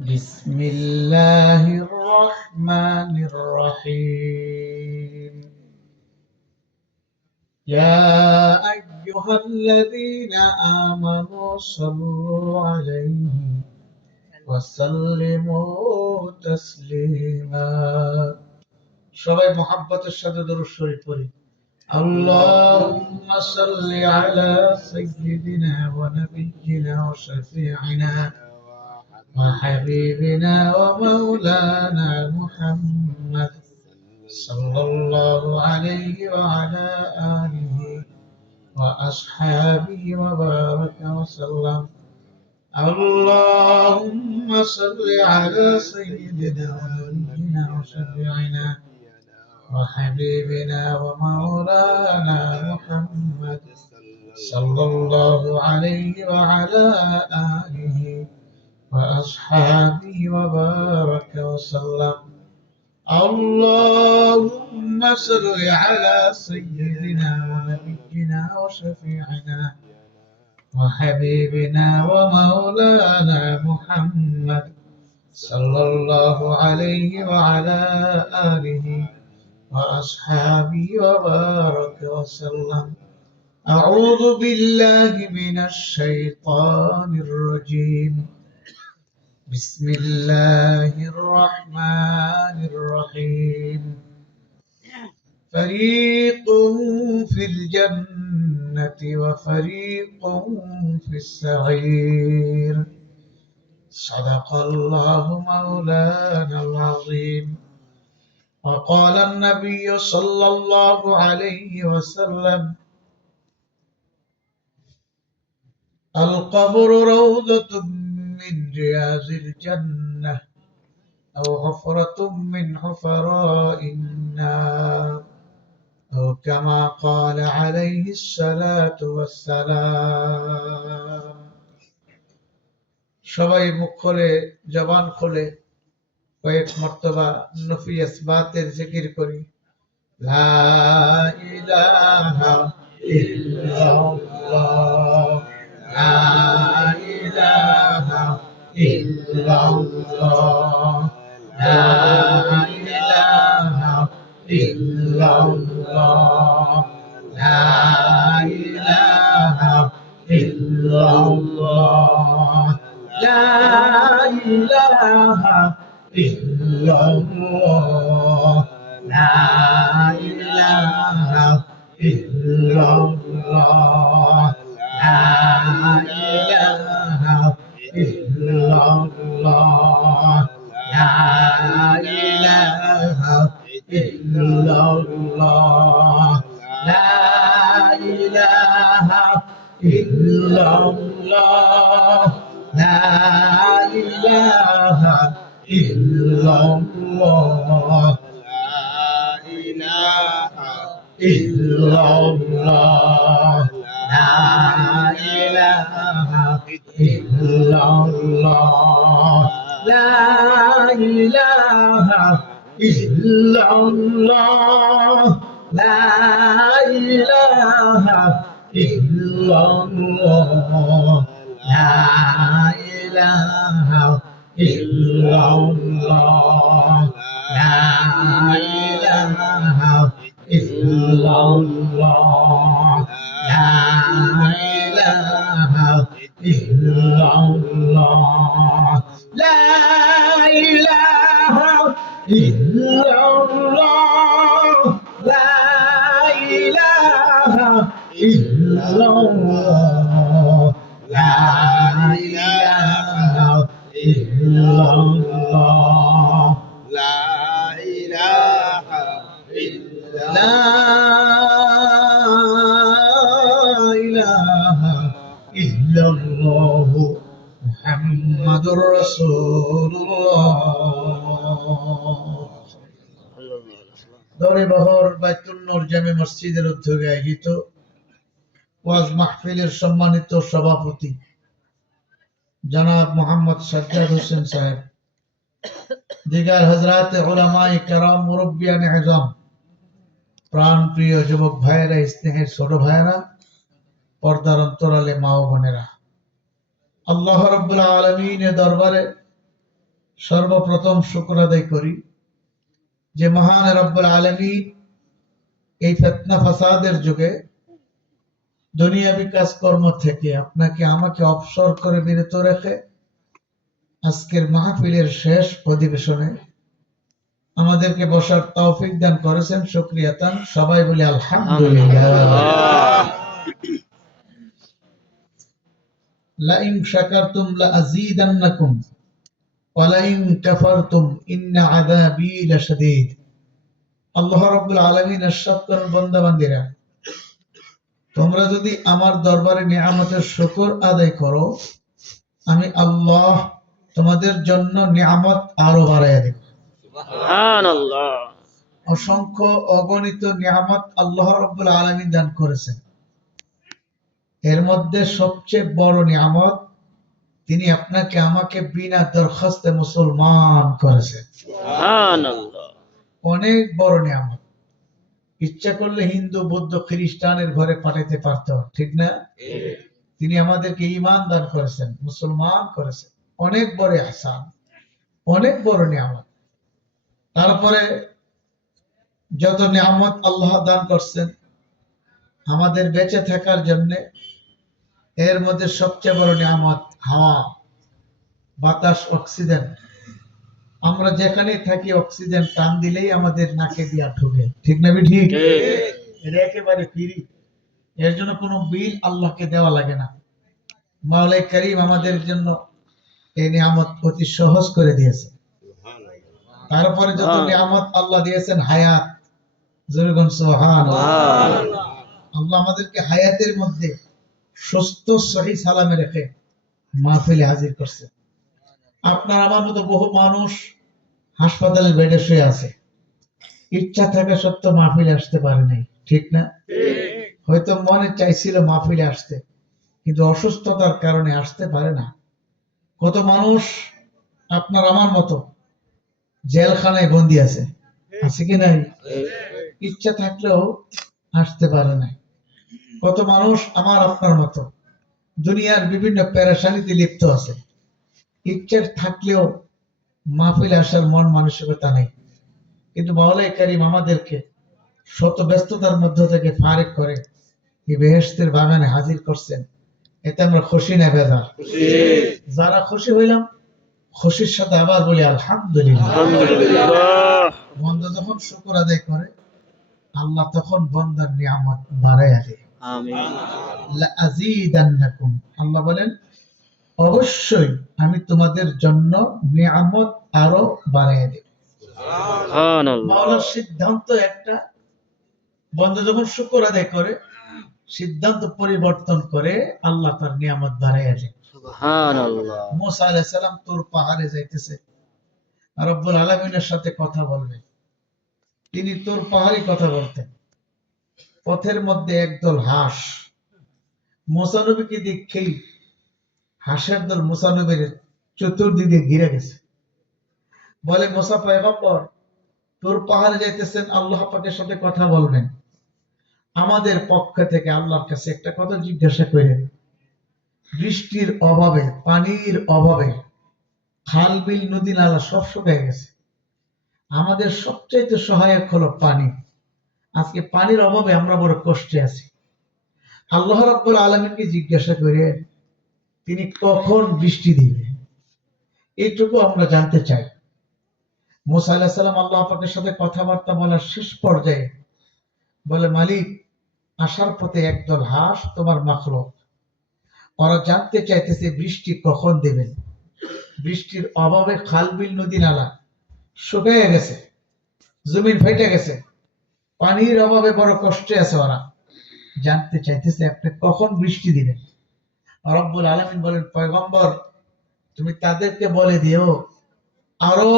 بسم الله الرحمن الرحيم يا أيها الذين آمنوا صلوا عليه وسلموا تسليما সবাই মোহাব্বতের সাথে দরুদ শরীফ পড়ি اللهم صل على سيدنا ونبينا وشفيعنا وحبيبنا ومولانا محمد صلى الله عليه وعلى آله وأصحابه وبارك وسلم اللهم صل على سيدنا ونبينا وشفيعنا وحبيبنا ومولانا محمد صلى الله عليه وعلى آله وأصحابه وبارك وسلم اللهم صل على سيدنا ونبينا وشفيعنا وحبيبنا ومولانا محمد صلى الله عليه وعلى آله وأصحابه وبارك وسلم أعوذ بالله من الشيطان الرجيم بسم الله الرحمن الرحيم فريق في الجنة وفريق في السعير صدق الله مولانا العظيم وقال النبي صلى الله عليه وسلم القبر روضة من رياض الجنة أو حفرة من حفراء النار أو كما قال عليه الصلاة والسلام সবাই মুখ খুলে জবান খুলে কয়েক মর্তবা নফি ইসবাতের জিকির করি লা ইলাহা ইল্লাল্লাহ লা ইলাহা ইল্লাল্লাহ লা ইলাহা ইল্লাল্লাহ লা ইলাহা ইল্লাল্লাহ লা ইলাহা ইল্লাল্লাহ লা ইলাহা ইল্লাল্লাহ লা ইলাহা ইল্লাল্লাহ লা ইলাহা ইল্লাল্লাহ লা ইলাহা ইল্লাল্লাহ লা ইলাহা ইল্লাল্লাহ illallah la ilaha illallah la ilaha illallah la ilaha illallah la ilaha illallah la ilaha illallah la ilaha illallah la ilaha illallah la ilaha illallah la ilaha illallah la ilaha لا إله إلا الله محمد رسول الله দরে বহর বাইতুল নূর জামে মসজিদের উদ্যোগে আয়োজিত ওয়াজ মাহফিলের সম্মানিত সভাপতি জনাব মোহাম্মদ সাজ্জাদ হোসেন সাহেব দিগার হযরত উলামায়ে কেরাম মুরব্বিয়ানে আযম প্রাণ প্রিয় যুবক ভাইয়েরা স্নেহের ছোট ভাইয়েরা পর্দার অন্তরালে মা ও বোনেরা আল্লাহ রাব্বুল আলামিনের দরবারে সর্বপ্রথম শুকর আদায় করি যে মহান রব্বুল আলামিন এই ফিতনা ফাসাদের যুগে দুনিয়াবি কাজকর্ম থেকে আপনাকে আমাকে অবসর করে বিরত রেখে আজকের মাহফিলের শেষ অধিবেশনে আমাদেরকে বসার তৌফিক দান করেছেন। শুকরিয়া তান সবাই বলি আলহামদুলিল্লাহ। লাইন শাকারতুম লাযীদান্নাকুম ওয়া লাইন কাফারতুম ইন্না আযাবী লাশাদীদ। আল্লাহ রাব্বুল আলামিন ইরশাদ করেন, বান্দা-বান্দীরা, তোমরা যদি আমার দরবারে নিয়ামতের শুকর আদায় করো, আমি আল্লাহ তোমাদের জন্য নিয়ামত আরো বাড়াইয়া দেব। সুবহানাল্লাহ। অসংখ্য অগণিত নিয়ামত আল্লাহ রাব্বুল আলামিন দান করেছেন। এর মধ্যে সবচেয়ে বড় নিয়ামত, তিনি আপনাকে আমাকে বিনা দরখাস্তে মুসলমান করেছেন। সুবহানাল্লাহ। অনেক বড় নিয়ামত। ইচ্ছা করলে হিন্দু, বৌদ্ধ, খ্রিস্টানের ঘরে পাঠাইতে পারত, ঠিক না? তিনি আমাদেরকে ঈমান দান করেছেন, মুসলমান করেছেন। অনেক বড় ইহসান, অনেক বড় নিয়ামত। তারপরে যত নিয়ামত আল্লাহ দান করছেন আমাদের বেঁচে থাকার জন্য, এর মধ্যে সবচেয়ে বড় নিয়ামত হাওয়া, বাতাস, অক্সিজেন। আমরা যেখানে থাকি অক্সিজেন টান দিলেই আমাদের নাকে দিয়া ঢুকে, ঠিক না? ঠিক। এটা একেবারে ফ্রি, এর জন্য কোনো বিল আল্লাহকে দেওয়া লাগে না। মাওলাই করিম আমাদের জন্য এই নিয়ামত অতি সহজ করে দিয়েছে। তারপরে যত নিয়ামত আল্লাহ দিয়েছেন, হায়াত, জোরে সুবহানাল্লাহ। আল্লাহ আমাদেরকে হায়াতের মধ্যে সুস্থ সহি সালামে রেখে মাহফিলে হাজির করছে। আপনার আমার মতো বহু মানুষ হাসপাতালের বেডে শুয়ে আছে, ইচ্ছা থাকা সত্ত্বেও মাহফিলে আসতে পারে নাই, ঠিক না? হয়তো মনে চাইছিল মাহফিলে আসতে, কিন্তু অসুস্থতার কারণে আসতে পারে না। কত মানুষ আপনার আমার মতো জেলখানায় বন্দী আছে, আছে কি নাই? ইচ্ছা থাকলেও আসতে পারে না। কত মানুষ আমার আপনার মতো দুনিয়ার বিভিন্ন পেরেশানিতে লিপ্ত আছে, ইচ্ছা থাকলেও মাহফিলে আসার মন মানসিকতা নেই। কিন্তু মাওলাই করিম আমাদেরকে শত ব্যস্ততার মধ্য থেকে ফারেক করে এই বেহেশতের বাগানে হাজির করছেন। এতে আমরা খুশি না বেজার? যারা খুশি হইলাম, খুশির সাথে আবার বলি আলহামদুলিল্লাহ। বন্দা যখন শুকর আদায় করে, আল্লাহ তখন বন্দার নিয়ামত বাড়াইয়া দেয়। লাযীদান্নাকুম, আল্লাহ বলেন অবশ্যই আমি তোমাদের জন্য নিয়ামত আরো বাড়াইয়া দেব। মাওলার সিদ্ধান্ত একটা, বন্দা যখন শুকর আদায় করে সিদ্ধান্ত পরিবর্তন করে আল্লাহ তার নিয়ামত বাড়াইয়া দেন। সুবহানাল্লাহ। মুসা আলাইহিস সালাম তুর পাহাড়ে যাইতেছে, রব্বুল আলামিনের সাথে কথা বলবে। তিনি তুর পাহাড়ে কথা বলতেন। পথের মধ্যে একদল হাঁস মুসা নবীকে দেখেই হাঁসের দল মুসা নবীর চতুর্দিকে ঘিরে গেছে। বলে, মুসা পয়গম্বর তুর পাহাড়ে যাইতেছেন, আল্লাহ পাকের সাথে কথা বলবেন, আমাদের পক্ষ থেকে আল্লাহর কাছে একটা কথা জিজ্ঞাসা করেন। বৃষ্টির অভাবে, পানির অভাবে খাল, বিল, নদী, নালা সব শুকিয়ে গেছে। আমাদের সবচেয়ে সহায়ক হলো পানি। আজকে পানির অভাবে আমরা বড় কষ্টে আছি। আল্লাহ রাব্বুল আলামিনকে জিজ্ঞাসা করে তিনি কখন বৃষ্টি দিবেন, এইটুকু আমরা জানতে চাই। মুসা আলাইহিস সালাম আল্লাহ পাকের সাথে কথাবার্তা বলার শেষ পর্যায়ে বলে, মালিক, আসার পথে একদল হাঁস তোমার মাখলুক, ওরা জানতে চাইতেছে বৃষ্টি কখন দেবেন। বৃষ্টির অভাবে খাল, বিল, নদী, নালা শুকিয়ে গেছে, জমিন ফেটে গেছে, পানির অভাবে বড় কষ্টে আছে। ওরা জানতে চাইতেছে আপনি কখন বৃষ্টি দিবেন। রব্বুল আলামিন বলেন, পয়গম্বর তুমি তাদেরকে বলে দিও আরো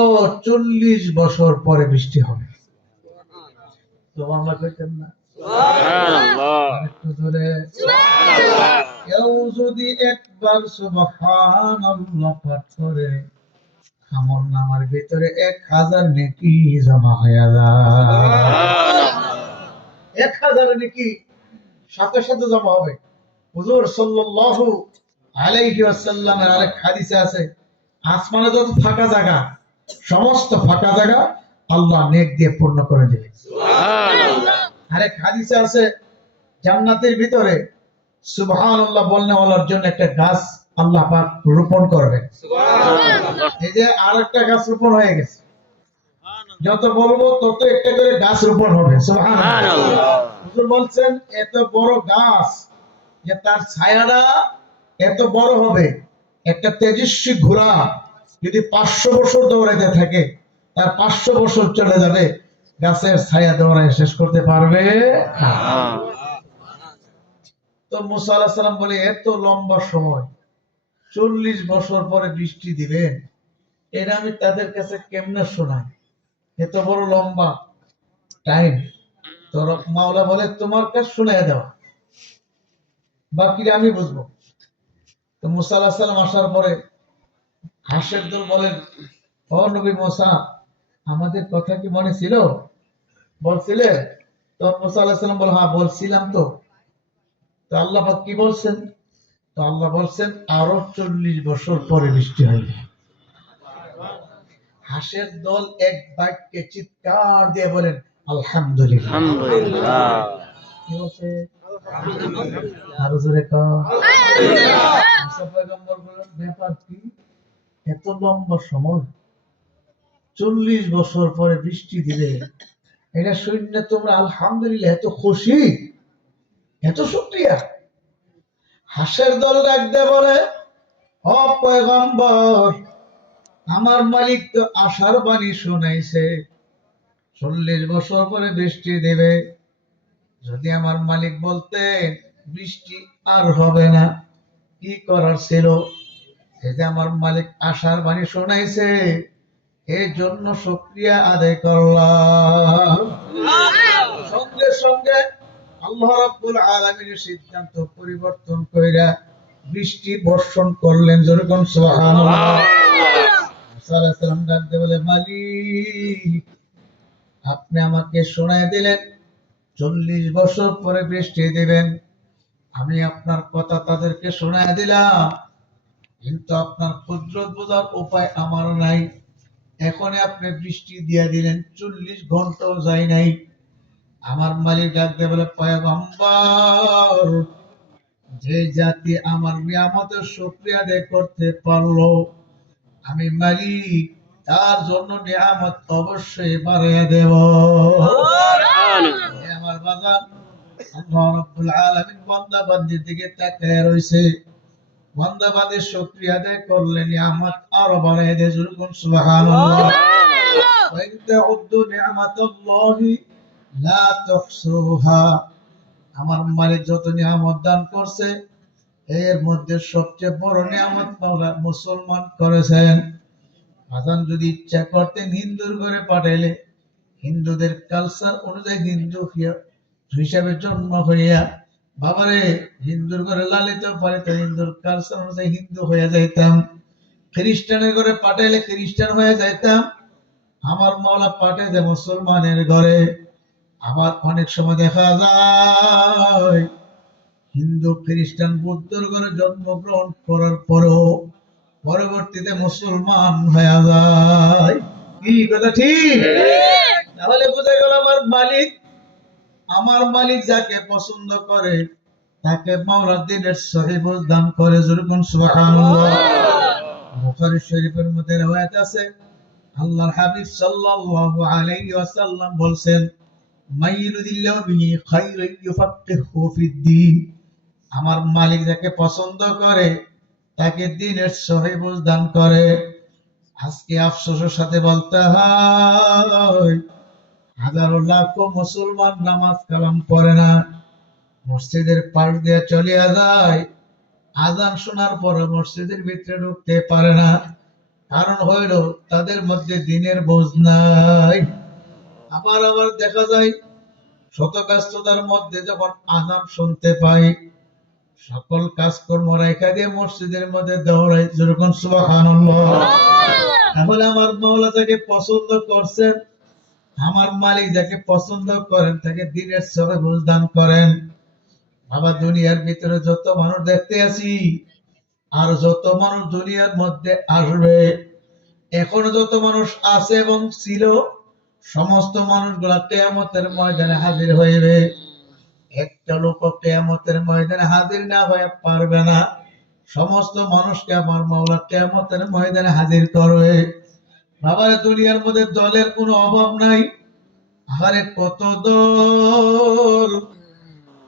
40 বছর পরে বৃষ্টি হবে। সুবহানাল্লাহ কইতেন না? সুবহানাল্লাহ। একটু জোরে সুবহানাল্লাহ। কেউ যদি একবার সুবহানাল্লাহ পাঠ করে, আমল নামার ভিতরে 1000 নেকি জমা হয়ে যায়। 1000 নেকি সাথে সাথে জমা হবে। হুজুর সাল্লাল্লাহু আলাইহি ওয়াসাল্লামের আরেক হাদিসে আছে, আসমানে যত ফাঁকা জায়গা, সমস্ত ফাঁকা জায়গা আল্লাহ নেক দিয়ে পূর্ণ করে দেবে। আরেক হাদিসে আছে জান্নাতের ভিতরে সুবহানাল্লাহ বলনেওয়ালার জন্য একটা গাছ আল্লাহ পাক রোপণ করবেন। এই যে আরেকটা গাছ রোপণ হয়ে গেছে, যত বলবো তত একটা করে গাছ রোপণ হবে। সুবহানাল্লাহ। হুজুর বলছেন এত বড় গাছ যে তার ছায়াটা এত বড় হবে, একটা তেজস্বী ঘোড়া যদি 500 বছর দৌড়াইতে থাকে, তার 500 বছর চলে যাবে, গাছের ছায়া দৌড়ায় শেষ করতে পারবে না। তো মুসা আলাইহিস সালাম বলে এত লম্বা সময়, 40 বছর পরে বৃষ্টি দিবেন, এটা আমি তাদের কাছে কেমনে শোনাই? এত বড় লম্বা টাইম। তো মাওলা বলে তোমার কাছে শুনাইয়া দেওয়া, বাকিটা আমি বুঝবো। তো মুসা আলাইহিস সালাম আসার পরে হাঁসের দল বলেন, ও নবী মুসা, আমাদের কথা কি মনে ছিল? বলছিলে? তো মুসা আলাইহিস সালাম বলে, হ্যাঁ বলছিলাম। তো তো আল্লাহ পাক কি বলছেন? তো আল্লাহ বলছেন আরো 40 বছর পরে বৃষ্টি হবে। হাঁসের দল এক বাক্যে চিৎকার দিয়ে বলেন আলহামদুলিল্লাহ। আলহামদুলিল্লাহ। কি বলছে? আরো জোরে কও। মুসা পয়গম্বর বলেন ব্যাপার কি? এত লম্বা সময়, 40 বছর পরে বৃষ্টি দিবে, এটা শুনে তোমরা আলহামদুলিল্লাহ এত খুশি, এত শুকরিয়া? হাঁসের দল ডাক দিয়ে বলে, ও পয়গম্বর, আমার মালিক তো আশার বাণী শুনাইছে 40 বছর পরে বৃষ্টি দেবে। যদি আমার মালিক বলতেন বৃষ্টি আর হবে না, কি করার ছিল? এই যে আমার মালিক আশার বাণী শোনাইছে, এই জন্য শুকরিয়া আদায় করলাম। সঙ্গে সঙ্গে আল্লাহ রাব্বুল আলামিনের সিদ্ধান্ত পরিবর্তন কইরা বৃষ্টি বর্ষণ করলেন। যেরকম সুবহানাল্লাহ। মুসা আলাইহিস সালাম ডাক দিয়ে বলে, মালিক আপনি আমাকে শোনায় দিলেন 40 বছর পরে বৃষ্টি দিবেন, আমি আপনার কথা তাদেরকে শোনায় দিলাম, কিন্তু আপনার কুদরত বোঝার উপায় আমার নাই। এখনই আপনি বৃষ্টি দিয়ে দিলেন, 40 ঘন্টাও যায় নাই। আমার মালিক ডাকতে বলে, পয়গম্বর, যে জাতি আমার নিয়ামতের শুকরিয়া আদায় করতে পারলো, আমি মালিক তার জন্য নিয়ামত অবশ্যই বাড়িয়ে দেব। আমার বাজার আল্লাহ রাব্বুল আলামিন বান্দা বান্দির দিকে তাকিয়ে রইছে, বান্দা বান্দির শুকরিয়া আদায় করলে নিয়ামত আরো বাড়িয়ে দেয়। সুবহানাল্লাহ। ওয়া ইন তাউদ্দু নি'মাতাল্লাহি লা তুহসুহা। আমার মালিক যত নিয়ামত দান করছে, এর মধ্যে সবচেয়ে বড় নিয়ামত মাওলা মুসলমান করেছেন। আজান যদি ইচ্ছা করতেন হিন্দুর ঘরে পাঠাইলে, হিন্দুদের কালচার অনুযায়ী হিন্দু হিসাবে জন্ম হইয়া বাবারে হিন্দুর ঘরে লালিত পালিত হিন্দুর কালচার অনুযায়ী হিন্দু হয়ে যাইতাম। খ্রিস্টানের ঘরে পাঠাইলে খ্রিস্টান হয়ে যাইতাম। আমার মাওলা পাঠে যে মুসলমানের ঘরে। আবার অনেক সময় দেখা যায় হিন্দু খ্রিস্টান বৌদ্ধর ঘরে জন্মগ্রহণ করার পরেও পরবর্তীতে মুসলমান হয়ে যায়। কি কথা ঠিক? তাহলে বোঝা গেল আমার মালিক যাকে পছন্দ করে তাকে মাওলা দ্বীনের সহি বুঝ দান করে। যেরকম সুবহানাল্লাহ। বুখারী শরীফের মধ্যে রওয়ায়াত আছে, আল্লাহর হাবিব সাল্লাল্লাহু আলাইহি ওয়াসাল্লাম বলেন, মাইয়ুরিদিল্লাহু বিহি খায়রান ইউফাক্কিহু ফিদ-দ্বীন। আমার মালিক যাকে পছন্দ করে তাকে দ্বীনের সহি বুঝ দান করে। আজকে আফসোসের সাথে বলতে হয় হাজারো লাখো মুসলমান নামাজ কালাম পড়ে না, মসজিদের পাশ দিয়ে চলিয়া যায়, আজান শোনার পর মসজিদের ভিতরে ঢুকতে পারে না। কারণ হইল তাদের মধ্যে দ্বীনের বোঝ নাই। আবার আবার দেখা যায় শত ব্যস্ততার মধ্যে যখন আজান শুনতে পাই, সকল কাজকর্ম রেখা দিয়ে মসজিদের মধ্যে দৌড়াই। যেরকম সুবহানাল্লাহ। তাহলে আমার মাওলা যাকে পছন্দ করছেন, আমার মালিক যাকে পছন্দ করেন, তাকে দ্বীনের সবে বুঝ দান করেন। বাবা দুনিয়ার ভিতরে যত মানুষ দেখতে আছি, আর যত মানুষ দুনিয়ার মধ্যে আসবে, এখনো যত মানুষ আছে এবং ছিল, সমস্ত মানুষগুলা কিয়ামতের ময়দানে হাজির হইবে। একটা লোক কিয়ামতের ময়দানে হাজির না হয়ে পারবে না। সমস্ত মানুষকে আমার মাওলা কিয়ামতের ময়দানে হাজির করবে। বাবার দুনিয়ার মধ্যে দলের কোনো অভাব নাই। আরে কত দল,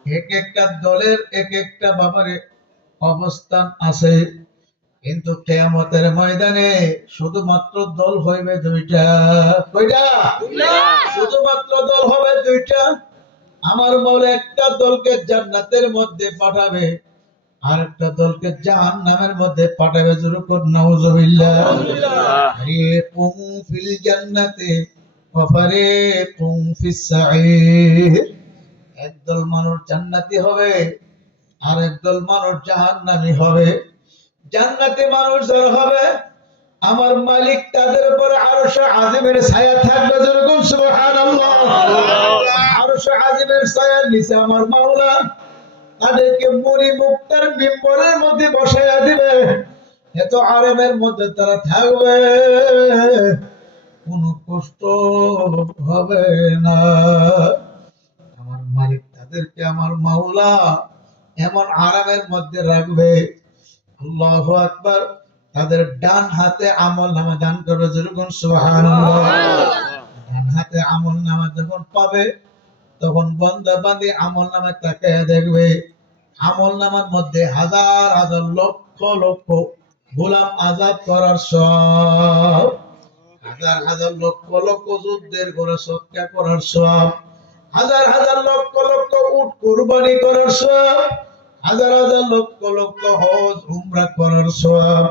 এক একটা দলের এক একটা বাবারে অবস্থান আছে, কিন্তু কিয়ামতের ময়দানে শুধুমাত্র দল হইবে দুইটা। কয়টা? শুধুমাত্র দল হবে দুইটা। আমার মাওলা একটা দলকে জান্নাতের মধ্যে পাঠাবে, আর একটা দলকে জাহান্নামের মধ্যে পাঠাবে। যুরকুন নাউজুবিল্লাহ। ফারিকুম ফিল জান্নাতি ওয়া ফারিকুম ফিস সাঈর। একদল মানুষ জান্নাতি হবে, আর একদল মানুষ জাহান্নামী হবে। জান্নাতি মানুষ যারা হবে, আমার মালিক তাদের উপরে আরশে আজিমের ছায়া থাকবে। যেরকম সুবহানাল্লাহ। আরশে আজিমের ছায়ার নিচে আমার মাওলা তাদেরকে মুড়ি মুক্তার মিম্বরের মধ্যে বসাইয়া দিবে। এত আরামের মধ্যে তারা থাকবে, কোনো কষ্ট হবে না। আমার মালিক তাদেরকে আমার মাওলা এমন আরামের মধ্যে রাখবে। আল্লাহু আকবার। তাদের ডান হাতে আমল নামা দান করবে। যেরকম সুবহানাল্লাহ। ডান হাতে আমল নামা যখন পাবে, তখন বান্দা বান্দি আমল নামায় তাকায় দেখবে, আমল নামার মধ্যে হাজার হাজার লক্ষ লক্ষ গোলাম আজাদ করার সব, হাজার হাজার লক্ষ লক্ষ যুদ্ধের করে সৎকা করার সব, হাজার হাজার লক্ষ লক্ষ উট কুরবানি করার সব, হাজার হাজার লক্ষ লক্ষ হজ উমরা করার সব।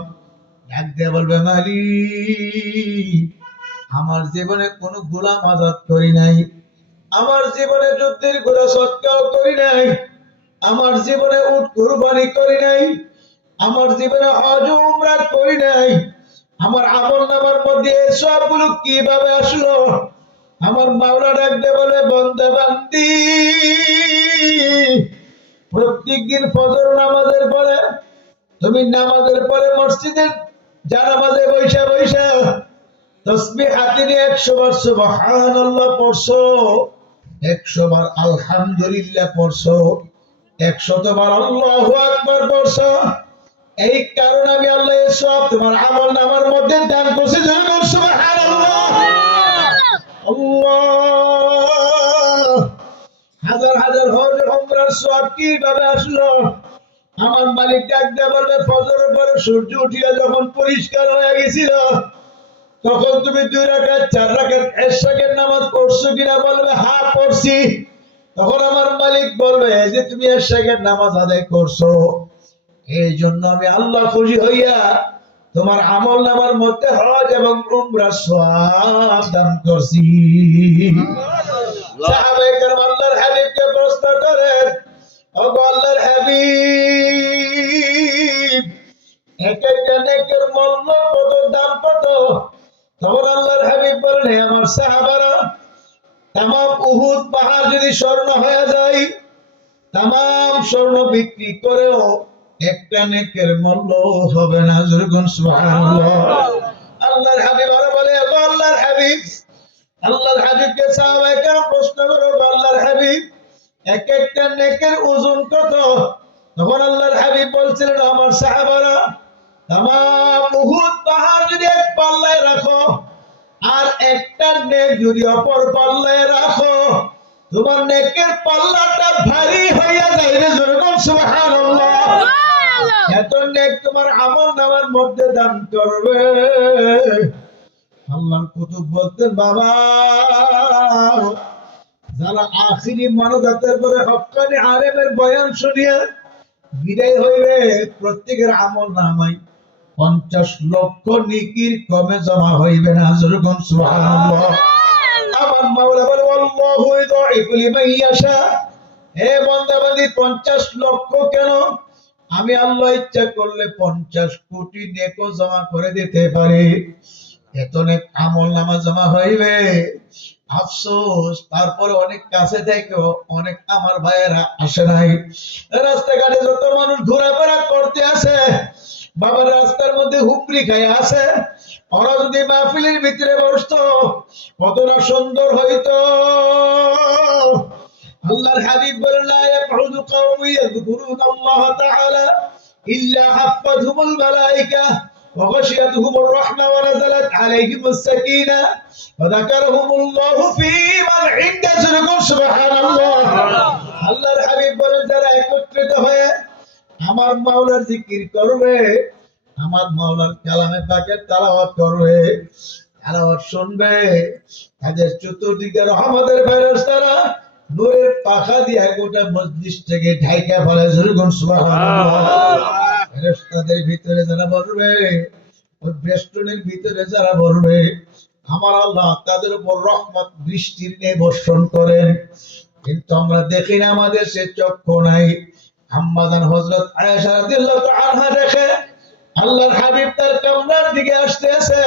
ডাক দিয়ে বলবে, মালিক আমার জীবনে কোনো গোলাম আজাদ করি নাই, আমার জীবনে যুদ্ধের ঘোড়া সৎকাও করি নাই, আমার জীবনে উট কুরবানি করি নাই, আমার জীবনে হজ উমরা করি নাই। আমার আমল নামার মধ্যে সবগুলো কিভাবে আসলো? আমার মাওলা ডাকতে বলে, বান্দা বান্দি প্রত্যেকদিন ফজর নামাজের পরে তুমি নামাজের পরে মসজিদের জানামাজে বৈশা বৈশা তাসবিহ হাতে নিয়ে 100 বার সুবহানাল্লাহ পড়ছো, 100 বার আলহামদুলিল্লাহ পড়ছো, 100 বার আল্লাহু আকবার পড়ছো। এই কারণে আমি আল্লাহ সব তোমার আমল নামার মধ্যে দান করছি। যেরকম সুবহানাল্লাহ। আল্লাহ, হাজার হাজার হজ উমরার সওয়াব কিভাবে আসলো? আমার মালিক ডাক দিয়ে বলবে, ফজরের পরে সূর্য উঠিয়া যখন পরিষ্কার হয়ে গেছিল, তখন তুমি 2 রাকাত 4 রাকাত ইশরাকের নামাজ পড়ছো কিনা? বলবে, হ্যাঁ পড়ছি। তখন আমার মালিক বলবে, এই যে তুমি ইশরাকের নামাজ আদায় করছো, এই জন্য আমি আল্লাহ খুশি হইয়া তোমার আমল নামার মধ্যে হজ এবং উমরার সওয়াব দান করছি। সাহাবায়ে কেরাম আল্লাহর হাবিবকে প্রশ্ন করেন, ওগো আল্লাহর হাবিব, এক একটা নেকের মূল্য কত, দাম কত? তখন আল্লাহর হাবিব বলেন, হে আমার সাহাবারা, তামাম উহুদ পাহাড় যদি স্বর্ণ হয়ে যায়, তামাম স্বর্ণ বিক্রি করেও একটা নেকের মূল্য হবে না। যেরকম সুবহানাল্লাহ। আল্লাহর হাবিব আরো বলে, ওগো আল্লাহর হাবিব, আল্লাহর হাবিবকে সাহাবায়ে কেরাম প্রশ্ন করে, ওগো আল্লাহর হাবিব, এক একটা নেকের ওজন কত? তখন আল্লাহর হাবিব বলছিলেন, আমার সাহাবারা, তামাম উহুদ পাহাড় যদি এক পাল্লায় রাখো, আর একটা নেক যদি অপর পাল্লায় রাখো, তোমার নেকের পাল্লাটা ভারী হইয়া যাইবে। যেরকম সুবহানাল্লাহ। এত নেক তোমার আমল নামার মধ্যে দান করবে। আল্লাহর কুতুব বলতেন, বাবা যারা আখিরি মানজাতের পরে হক্কানি আলেমের বয়ান শুনিয়া বিদায় হইবে, প্রত্যেকের আমল নামায় 50 লক্ষ নেকির কমে জমা হইবে না। যেরকম সুবহানাল্লাহ। আমার মাওলা বলে, আল্লাহু ইউযাইফু লিমান ইয়াশা। হে বান্দা বান্দি, 50 লক্ষ কেন? আমি আল্লাহ ইচ্ছা করলে 50 কোটি নেকও জমা করে দিতে পারি। এত নেক আমল নামা জমা হইবে। আফসোস, তারপরে অনেক কাছে থেকে অনেক আমার ভাইয়েরা আসে নাই। রাস্তাঘাটে যত মানুষ ঘোরাফেরা করতে আসে, বাবার রাস্তার মধ্যে হুপড়ি খায় আছে, ওরা যদি মাহফিলের ভিতরে বসতো কতটা সুন্দর হইতো। আল্লাহর হাবিব বলেন, লা ইয়াকউদু কওমুন ইয়াযকুরুনাল্লাহ তাআলা ইল্লা হাফাতহুমুল মালায়েকা ওয়া গাশিয়াতুহুমুর রাহমা ওয়া নাযালাত আলাইহিমুস সাকিনা ওয়া যাকারাহুমুল্লাহু ফী মান ইনদা। সুবহানাল্লাহ। আল্লাহর হাবিব বলেন, যারা একত্রিত হয়ে আমার মাওলার জিকির করবে, আমার মাওলার কালামে পাকের তেলাওয়াত করবে, তেলাওয়াত শুনবে, তাদের চতুর্দিকে রহমতের ফেরেশতারা নূরের পাখা দিয়ে গোটা মজলিসটাকে ঢাইকা ফেলে। জোরে সুবহানাল্লাহ। ফেরেশতাদের ভিতরে যারা বসবে, ওই বেষ্টনীর ভিতরে যারা বসবে, আমার আল্লাহ তাদের উপর রহমত বৃষ্টির নিয়ে বর্ষণ করেন। কিন্তু আমরা দেখি না, আমাদের সে চক্ষু নাই। আম্মাজান হযরত আয়েশা রাদিয়াল্লাহু আনহা দেখে আল্লাহর হাবিব তার কামরার দিকে আসতেছে।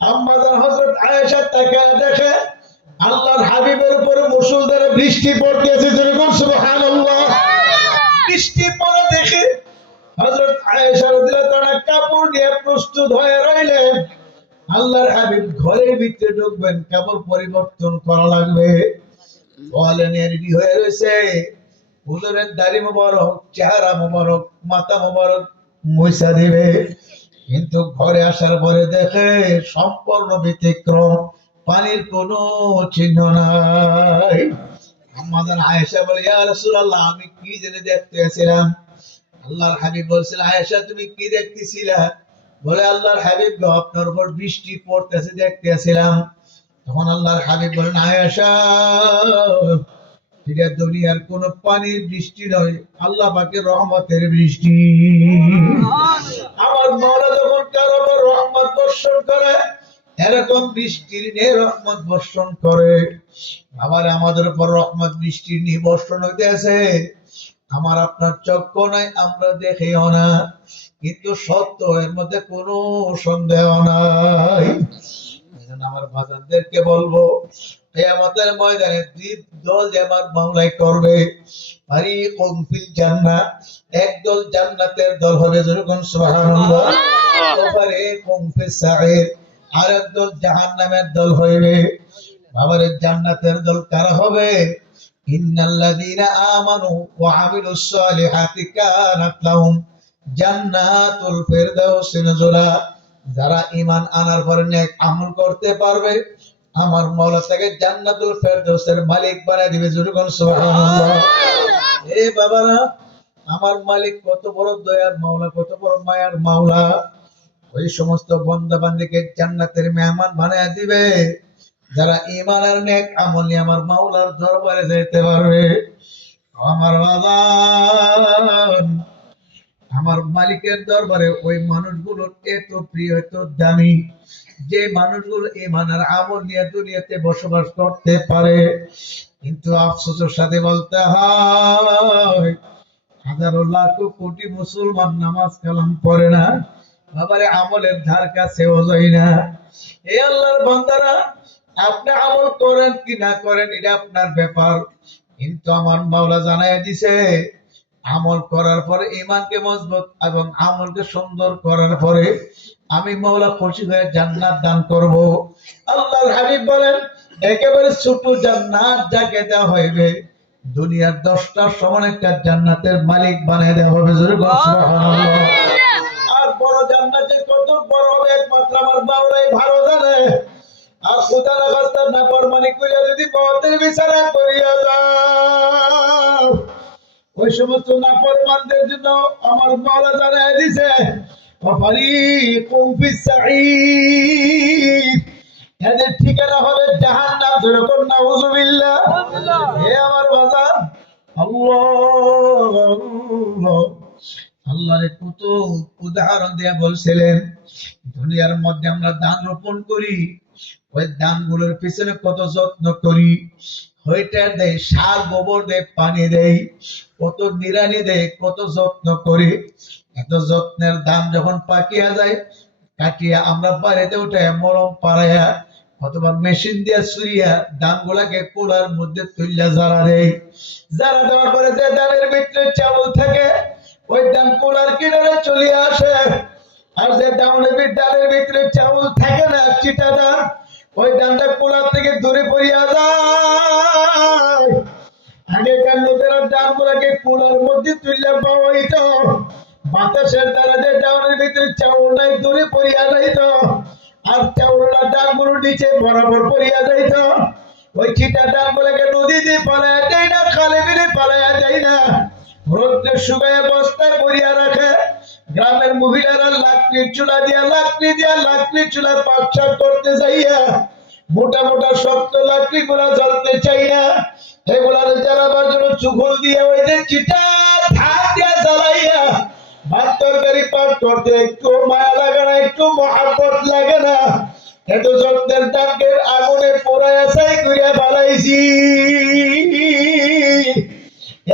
আম্মাজান হযরত আয়েশা তাকায় দেখে আল্লাহর হাবিবের উপরে মুষলধারে বৃষ্টি পড়তেছে। যেরকম সুবহানাল্লাহ। বৃষ্টি পড়ে দেখে হযরত আয়েশা রাদিয়াল্লাহু আনহা কাপড় নিয়ে প্রস্তুত হয়ে রইলেন। আল্লাহর হাবিব ঘরের ভিতরে ঢুকবেন, কাপড় পরিবর্তন করা লাগবে। বলেন রেডি হয়ে রয়েছে, হুজুরের দাড়ি মোবারক, চেহারা মোবারক, মাথা মোবারক মুইসা দিবে। কিন্তু ঘরে আসার পরে দেখে সম্পূর্ণ ব্যতিক্রম, পানির কোনো চিহ্ন নাই। আমাদের আয়েশা বলে, ইয়া রাসূলুল্লাহ, আমি কি জেনে দেখতেছিলাম? আল্লাহর হাবিব বলছিল, আয়েশা তুমি কি দেখতেছিলা? বলে, আল্লাহর হাবিব গো, আপনার উপর বৃষ্টি পড়তেছে দেখতেছিলাম। তখন আল্লাহর হাবিব বলেন, আয়েশা, এটা দুনিয়ার কোন পানির বৃষ্টি নয়, আল্লাহ পাকের রহমতের বৃষ্টি। আমার মাওলা যখন কারো উপর রহমত বর্ষণ করে, এরকম বৃষ্টির নিয়ে রহমত বর্ষণ করে। আবার আমাদের উপর রহমত বৃষ্টির নিয়ে বর্ষণ হইতেছে। আমার আপনার চক্ষু নাই, আমরা দেখিও না, কিন্তু সত্য, এর মধ্যে কোনো সন্দেহ নাই। আমার বাজারদেরকে বলবো, কিয়ামতের ময়দানে দুই দল জামাত মামলাই করবে। ফারিকুম ফিল জান্নাহ, একদল জান্নাতের দল হবে। যেরকম সুবহানাল্লাহ। ফারিকুম ফিস সাঈর, আরেকদল জাহান্নামের দল হইবে। বাবারে, জান্নাতের দল কারা হবে? ইন্নাল্লাযীনা আমানু ওয়া আমিলুস সালিহাতি কানাত লাহুম জান্নাতুল ফিরদাউসি নুজুলা। যারা ঈমান আনার পরে নেক আমল করতে পারবে, আমার মাওলা তাকে জান্নাতুল ফেরদৌসের মালিক বানিয়ে দিবে। জোরে বলুন সুবহানাল্লাহ। এ বাবারা, আমার মালিক কত বড় দয়ার মাওলা, কত বড় মায়ার মাওলা। ওই সমস্ত বান্দা বান্দীকে জান্নাতের মেহমান বানিয়ে দিবে যারা ঈমান আর নেক আমল নিয়ে আমার মাওলার দরবারে যেতে পারবে। আমার বাবা, আমার মালিকের দরবারে ওই মানুষগুলো এত প্রিয়, এত দামি, যে মানুষগুলো ঈমান আর আমল নিয়ে দুনিয়াতে বসবাস করতে পারে। কিন্তু আফসোসের সাথে বলতে হয়, হাজারো লাখ কোটি মুসলমান নামাজ কালাম পড়ে না, বাবারে আমলের ধার কাছেও যায় না। এই আল্লাহর বান্দারা, আপনি আমল করেন কি না করেন এটা আপনার ব্যাপার, কিন্তু আমার মাওলা জানায় দিছে, আমল করার পরে ঈমানকে মজবুত এবং আমলকে সুন্দর করার পরে আমি মাওলা খুশি হয়ে জান্নাত দান করব। আল্লাহর হাবিব বলেন, একেবারে ছোট জান্নাত যাকে দেওয়া হইবে, দুনিয়ার 10টা সমান একটা জান্নাতের মালিক বানিয়ে দেওয়া হবে। জোরে বলুন সুবহানাল্লাহ। আর বড় জান্নাত যে কত বড় হবে একমাত্র আমার মাওলাই ভালো জানে। আর খোদা না খাস্তা নাফরমানি কইরা যদি পথের বিচারা করিয়া যাও, ওই সমস্ত নাফরমানদের জন্য আমার মাওলা জানায় দিয়েছে, ফারিকুম ফিস সাঈর, এদের ঠিকানা হবে জাহান্নাম। যেরকম নাউযুবিল্লাহ। হে আমার বাজার, আল্লাহ আল্লাহর কত উদাহরণ দিয়ে বলছিলেন, দুনিয়ার মধ্যে আমরা ধান রোপণ করি, ওই ধানগুলোর পিছনে কত যত্ন করি, ওইটা দেয় সার, গোবর দেয়, পানি দেয়, কত নিড়ানি দেয়, কত যত্ন করি। এত যত্নের ধান যখন পাকিয়া যায়, কাটিয়া আমরা বাড়িতে উঠে মরম পাড়াইয়া অথবা মেশিন দিয়ে ছুরিয়া ধানগুলাকে কুলার মধ্যে তুলিয়া জ্বালা দেয়। জ্বালা দেওয়ার পরে যে ধানের ভিতরে চাউল থাকে, ওই ডান কুলার কিনারে চলে আসে, আর যে ডালের ভিতরে চাউল থাকে না চিটা ডাল, ওই ডানটা কুলার থেকে দূরে পড়িয়া যায়। আগেকার লোকেরা ডাল গুলাকে কুলার মধ্যে তুললে পাওয়া হইত, বাতাসের দ্বারা যে ডাউনের ভিতরে চাউলটাই দূরে পড়িয়া যাইত, আর চাউলটা ডালগুলো নিচে বরাবর পড়িয়া যাইত। ওই চিটা ডালগুলোকে নদীতে পালায়া যায় না, খালে বিলে পালায়া যায় না, রোদ্রে শুকায় বস্তায় পরিয়া রাখে। গ্রামের মহিলারা লাকড়ির চুলা পাকশাক করতে যাইয়া মোটা মোটা শক্ত লাকড়ি গুলা জ্বালতে চাই না, এগুলা জ্বালাবার জন্য চুগল দিয়ে ওই যে চিটা ধান দিয়া জ্বালাইয়া ভাত তরকারি পাক করতে একটু মায়া লাগে না, একটু মহাব্বত লাগে না। এত যত্নের ডাকের আগুনে পোড়ায় ছাই করিয়া বানাইছি,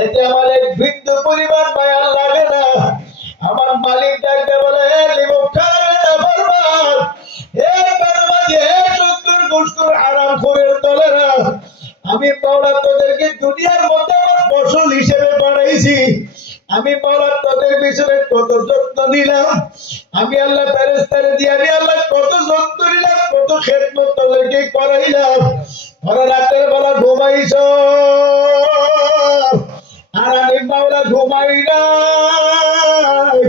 এতে আমার এক বিন্দু পরিমাণ মায়া লাগে না। আমার মালিক ডাকতে বলে, আমি মাওলা তোদেরকে দুনিয়ার মধ্যে আমার ফসল হিসেবে বানাইছি, আমি মাওলা তোদের পিছনে কত যত্ন নিলাম, আমি আল্লাহ ফেরেশতারে দিয়ে আমি আল্লাহ কত যত্ন নিলাম, কত খেদমত তোদেরকে করাইলাম। ওরা রাতের বেলা ঘুমাইছ আর আমি মাওলা ঘুমাই নাই,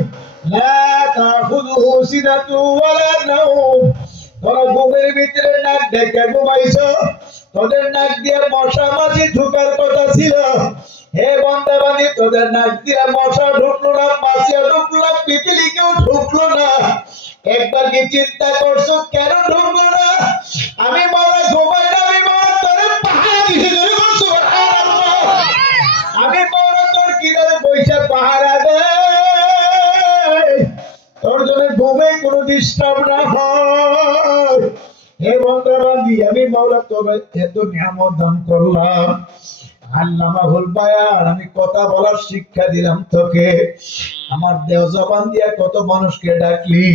লা তাখুযুহু সিনাতু ওয়ালা নাওম। তোরা ঘুমের ভিতরে নাক ঢেকে ঘুমাইছ, তোদের নাক দিয়ে মশা মাছি ঢুকার কথা ছিল, হে বান্দাবান্দি তোদের নাক দিয়ে মশা ঢুকলো না, মাছিও ঢুকলো না, পিপিলি কেউ ঢুকলো না। একবার কি চিন্তা করছো কেন ঢুকলো না? আমি মাওলা ঘুমাই না, আমি মাওলা তোরে পাহারা দিতে ধরে করছো। আমি মাওলা তোর কিনারে বইসা পাহারা দে, তোর জন্য ঘুমে কোনো ডিস্টার্ব না হয়। হে বান্দাবান্দি আমি মাওলা তোরে এত নিয়ামত দান করলাম, আল্লামাহুল বায়ান আমি কথা বলার শিক্ষা দিলাম তোকে, আমার দেহ জবান দিয়া কত মানুষকে ডাকলি,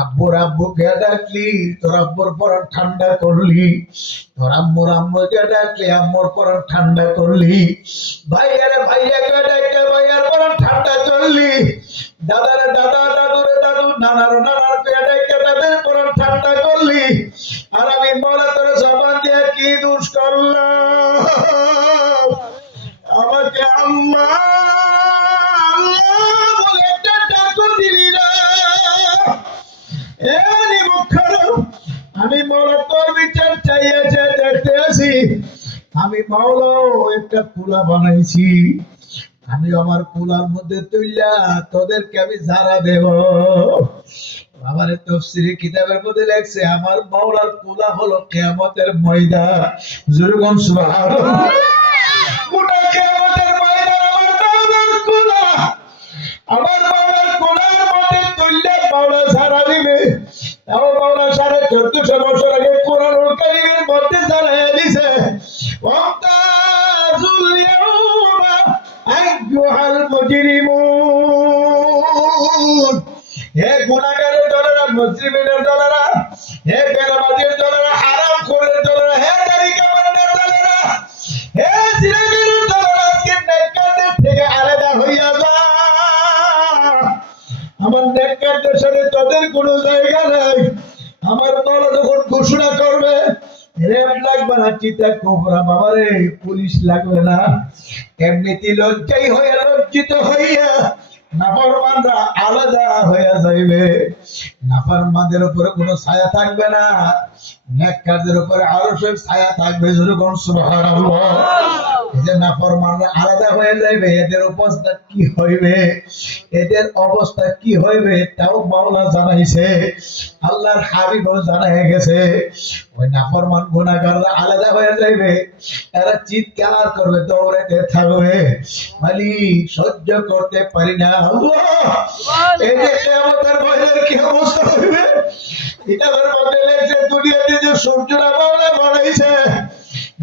আব্বুর আব্বুকে ডাকলি, তোর আব্বুর পরাণ ঠান্ডা করলি, তোর আম্মুর আম্মুকে ডাকলি, আম্মুর পরাণ ঠান্ডা করলি, ভাইয়ারে ভাইয়াকে ডাকলে ভাইয়ার পরাণ ঠান্ডা করলি, দাদারে দাদা, দাদুরে দাদু, নানারে নানারকে ডাকলে তাদের পরাণ ঠান্ডা করলি। আর আমি মাওলা তোর জবান দিয়া কি দোষ করলাম? আমাকে আল্লাহ আল্লাহ বলে একটা ডাকও দিলি না। আমি মাওলা তোর বিচার চাইয়াছে দেখতে আসি, আমি মাওলা একটা কুলা বানাইছি, আমি আমার কুলার মধ্যে তুইলা তোদেরকে আমি যারা দেব। আমার তাফসীরে কিতাবের মধ্যে লেখছে আমার মাওলার কুলা হলো কিয়ামতের ময়দান। জোরে বল সুবহানাল্লাহ। গোটা কিয়ামতের ময়দান আমার মাওলার কুলা, আমার মাওলার কুলার মধ্যে তুইলা মাওলা যারা দিবে। আমার মাওলা 1450 বছর আগে কোরআনুল কারীমের মধ্যে জানাইয়া দিয়েছে, ওয়ামতাজুল ইয়াউমা আইয়ুহাল মুজরিমুন। হে গুনাহগারের দলেরা, মুজরিমিনের দলেরা, হে বেনামাজের দলেরা, হারামখোরের দলেরা, হে দাড়ি কামানের দলেরা, হে জিনাকারীর দলেরা, আজকে নেককারদের থেকে আলাদা হইয়া যা। আমার নেককারদের সাথে তোদের কোনো জায়গা নাই। আমার মাওলা যখন ঘোষণা করবে রেপ লাগবে না, চিতা কোবরা বাবারে, পুলিশ লাগবে না, এমনিতে লজ্জিত হইয়া নাফরমানরা আলাদা হইয়া যাইবে। নাফরমানদের উপরে কোনো ছায়া থাকবে না, নেককারদের উপরে আরশের ছায়া থাকবে। যেরকম সুবহানাল্লাহ। এই যে নাফরমানরা আলাদা হয়ে যাইবে, এদের অবস্থা কি হইবে, এদের অবস্থা কি হইবে তাও মাওলা জানাইছে, আল্লাহর হাবিবও জানাই গেছে। ওই নাফরমান গুনাহগাররা আলাদা হয়ে যাইবে, এরা চিৎকার করবে, দৌড়াতে থাকবে, মালিক সহ্য করতে পারি না। এই যে কিয়ামতের ভয়ের কি অবস্থা হইবে, এটা মধ্যে লেগেছে দুনিয়াতে যে সূর্যরা মাওলা বানাইছে,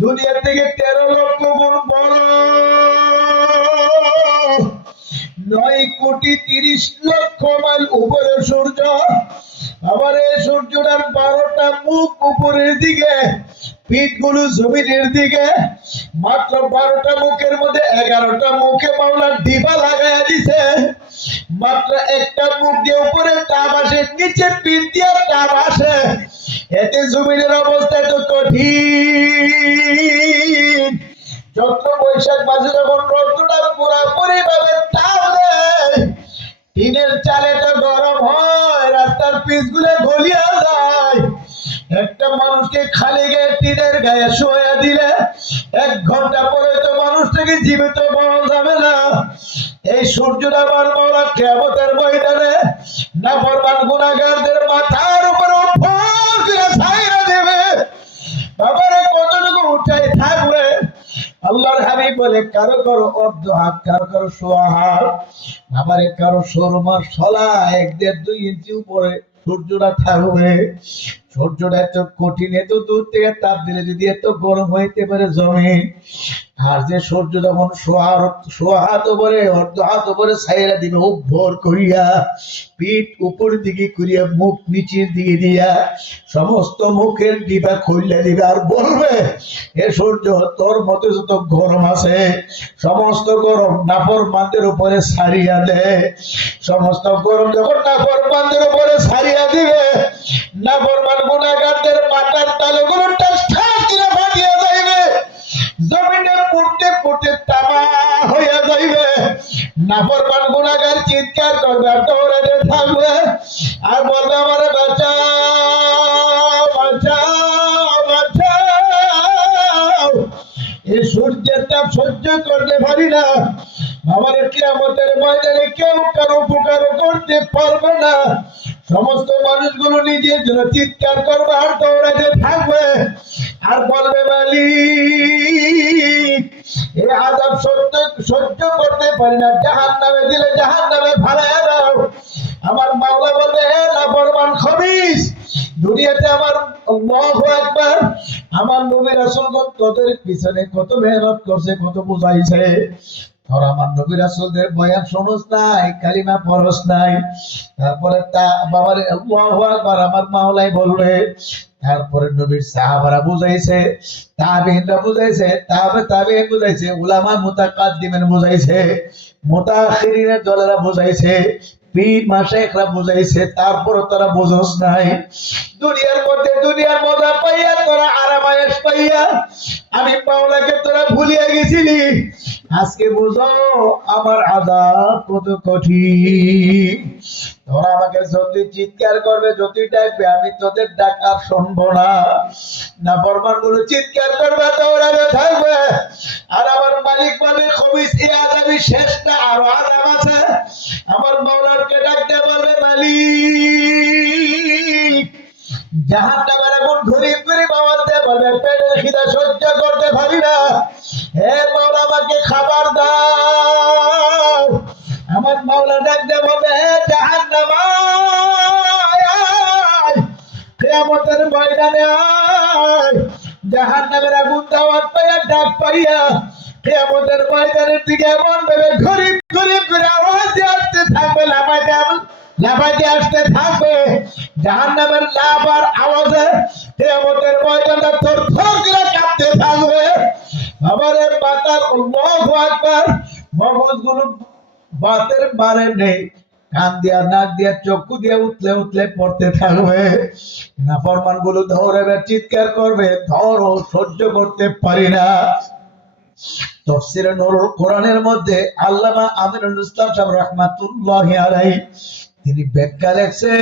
দুনিয়া থেকে 13 লক্ষ গুণ বড়, 9,30,00,000 মাইল উপরে সূর্য। আবার এই সূর্যটার 12টা মুখ উপরের দিকে, পিঠগুলো জমিনের দিকে। মাত্র 12টা মুখের মধ্যে 11টা মুখে মাওলা ডিবা লাগাইয়া দিছে। মাত্র একটা মুখ দিয়ে উপরে তাপ আসে, নিচে পিঠ দিয়ে তাপ আসে। এতে জমিনের অবস্থা তো কঠিন। চৈত্র বৈশাখ মাসে যখন রৌদ্রটা পুরাপুরি ভাবে তাপ দেয়, টিনের চালে তো গরম হয়, রাস্তার পিচ গুলো গলিয়া যায়। একটা মানুষকে খালি গায়ে টিনের গায়ে শোয়া দিলে 1 ঘন্টা পরে তো মানুষটাকে জীবিত পাওয়া যাবে না। এই সূর্যটা আমার মাওলা কিয়ামতের ময়দানে নাফরমান গুনাহগারদের মাথার উপরে উৎফুল্ল করে ছাইরা দেবে। বাবারে কতটুকু উঠাই থাকবে। আল্লাহর হাবিব বলে, কারো কারো অর্ধ হাত, কারো কারো সোয়া হাত, আমারে কারো সরমার সলা 1-1.5-2 ইঞ্চি উপরে সূর্যটা থাকবে। সূর্যটা এত কঠিন, এত দূর থেকে তাপ দিলে যদি এত গরম হইতে পারে জমিন, আর যে সূর্য যখন সোয়া হাত উপরে, অর্ধ হাত উপরে ছাইরা দিবে উপর করিয়া, পিঠ উপর দিকে করিয়া, মুখ নিচের দিকে দিয়া সমস্ত মুখের ডিবা খুললে দিবে আর বলবে, এ সূর্য তোর মতো যত গরম আছে সমস্ত গরম নাফরমানদের উপরে ছাড়িয়া দে। সমস্ত গরম যখন নাফরমানদের উপরে ছাড়িয়া দিবে, নাফরমান গুনাহগারদের মাথার তালুগুলো টাস ঠাস করে ফাটিয়া যাইবে, জমিনে পড়তে পড়তে তামা হইয়া যাইবে। নাফরমান গুনাহগার চিৎকার করবে আর দৌড়াতে থাকবে আর বলবে, আমারে বাঁচাও বাঁচাও বাঁচাও, এই সূর্যের তাপ সহ্য করতে পারি না। আমার কিয়ামতের ময়দানে কেউ কারো উপকার করতে পারবে না। সমস্ত মানুষগুলো নিজের জন্য চিৎকার করবে আর দৌড়াতে থাকবে আর বলবে, মালিক এই আযাব সহ্য করতে পারি না, জাহান্নামে দিলে জাহান্নামে ফালাইয়া দাও। আমার মাওলা বলবে, হে নাফরমান খবিস, দুনিয়াতে আমার আল্লাহু আকবার, আমার নবী রাসূলগণ তোদের পিছনে কত মেহনত করছে, কত বুঝাইছে, তোরা আমার নবী রাসূলদের বয়ান শুনস নাই, কালিমা পড়স নাই। তারপরে তা বাবারে আল্লাহু আকবার, আমার মাওলাই বলবে। তারপরে নবীর সাহাবারা বুঝাইছে, তাবেঈনরা বুঝাইছে, তাবেঈন বুঝাইছে, উলামা মুতাকাদ্দিমিন বুঝাইছে, মুতাআখিরিনের দলেরা বুঝাইছে, পীর মাশায়েখরা বুঝাইছে, তারপরে তোরা বুঝস নাই। দুনিয়ার মধ্যে দুনিয়ার মজা পাইয়া তোরা আরামায়েশ পাইয়া আমি মাওলাকে তোরা ভুলিয়া গেছিলি। আজকে বুঝো আমার আযাব কত কঠিন। তোরা আমাকে যতই চিৎকার করবে, যতই ডাকবে, আমি তোদের ডাক আর শুনবো না। নাফরমান গুলো চিৎকার করবে, দৌড়াবে থাকবে আর আমার মালিক বলবে, খবিস এই আযাবই শেষ না, আরো আযাব আছে। আমার মাওলাকে ডাকতে বলবে, মালিক জাহান্নামের আগুন ঘুরি ফিরি আওয়াজ দিয়ে বলবে, পেটের খিদা সহ্য করতে পারি না, হে মাওলা আমাকে খাবার দাও। আমার মাওলা ডাকতে বলবে, হে জাহান্নাম আয়, কিয়ামতের ময়দানে আয়। জাহান্নামের আগুন দাওয়াত পাইয়া, ডাক পাইয়া কিয়ামতের ময়দানের দিকে এমন ভাবে ঘুরি ঘুরি করে আওয়াজ দিয়ে আসতে থাকবে, লাফাইতে আসতে থাকবে। জাহান্নামের লাফ আর আওয়াজে কিয়ামতের ময়দানটা থরথর করে কাঁপতে থাকবে। আমাদের মাথার আল্লাহু আকবার মগজগুলো বাতের বারে নেই, কান দিয়া, নাক দিয়া, চক্ষু দিয়া উতলে উতলে পড়তে থাকবে। নাফরমান গুলো ধরবে, চিৎকার করবে, ধরো সহ্য করতে পারি না। তাফসীরে নূরুল কোরআনের মধ্যে আল্লামা আমিনুল ইসলাম সাহেব রাহমাতুল্লাহি আলাইহি তিনি ব্যাখ্যা লেখছে,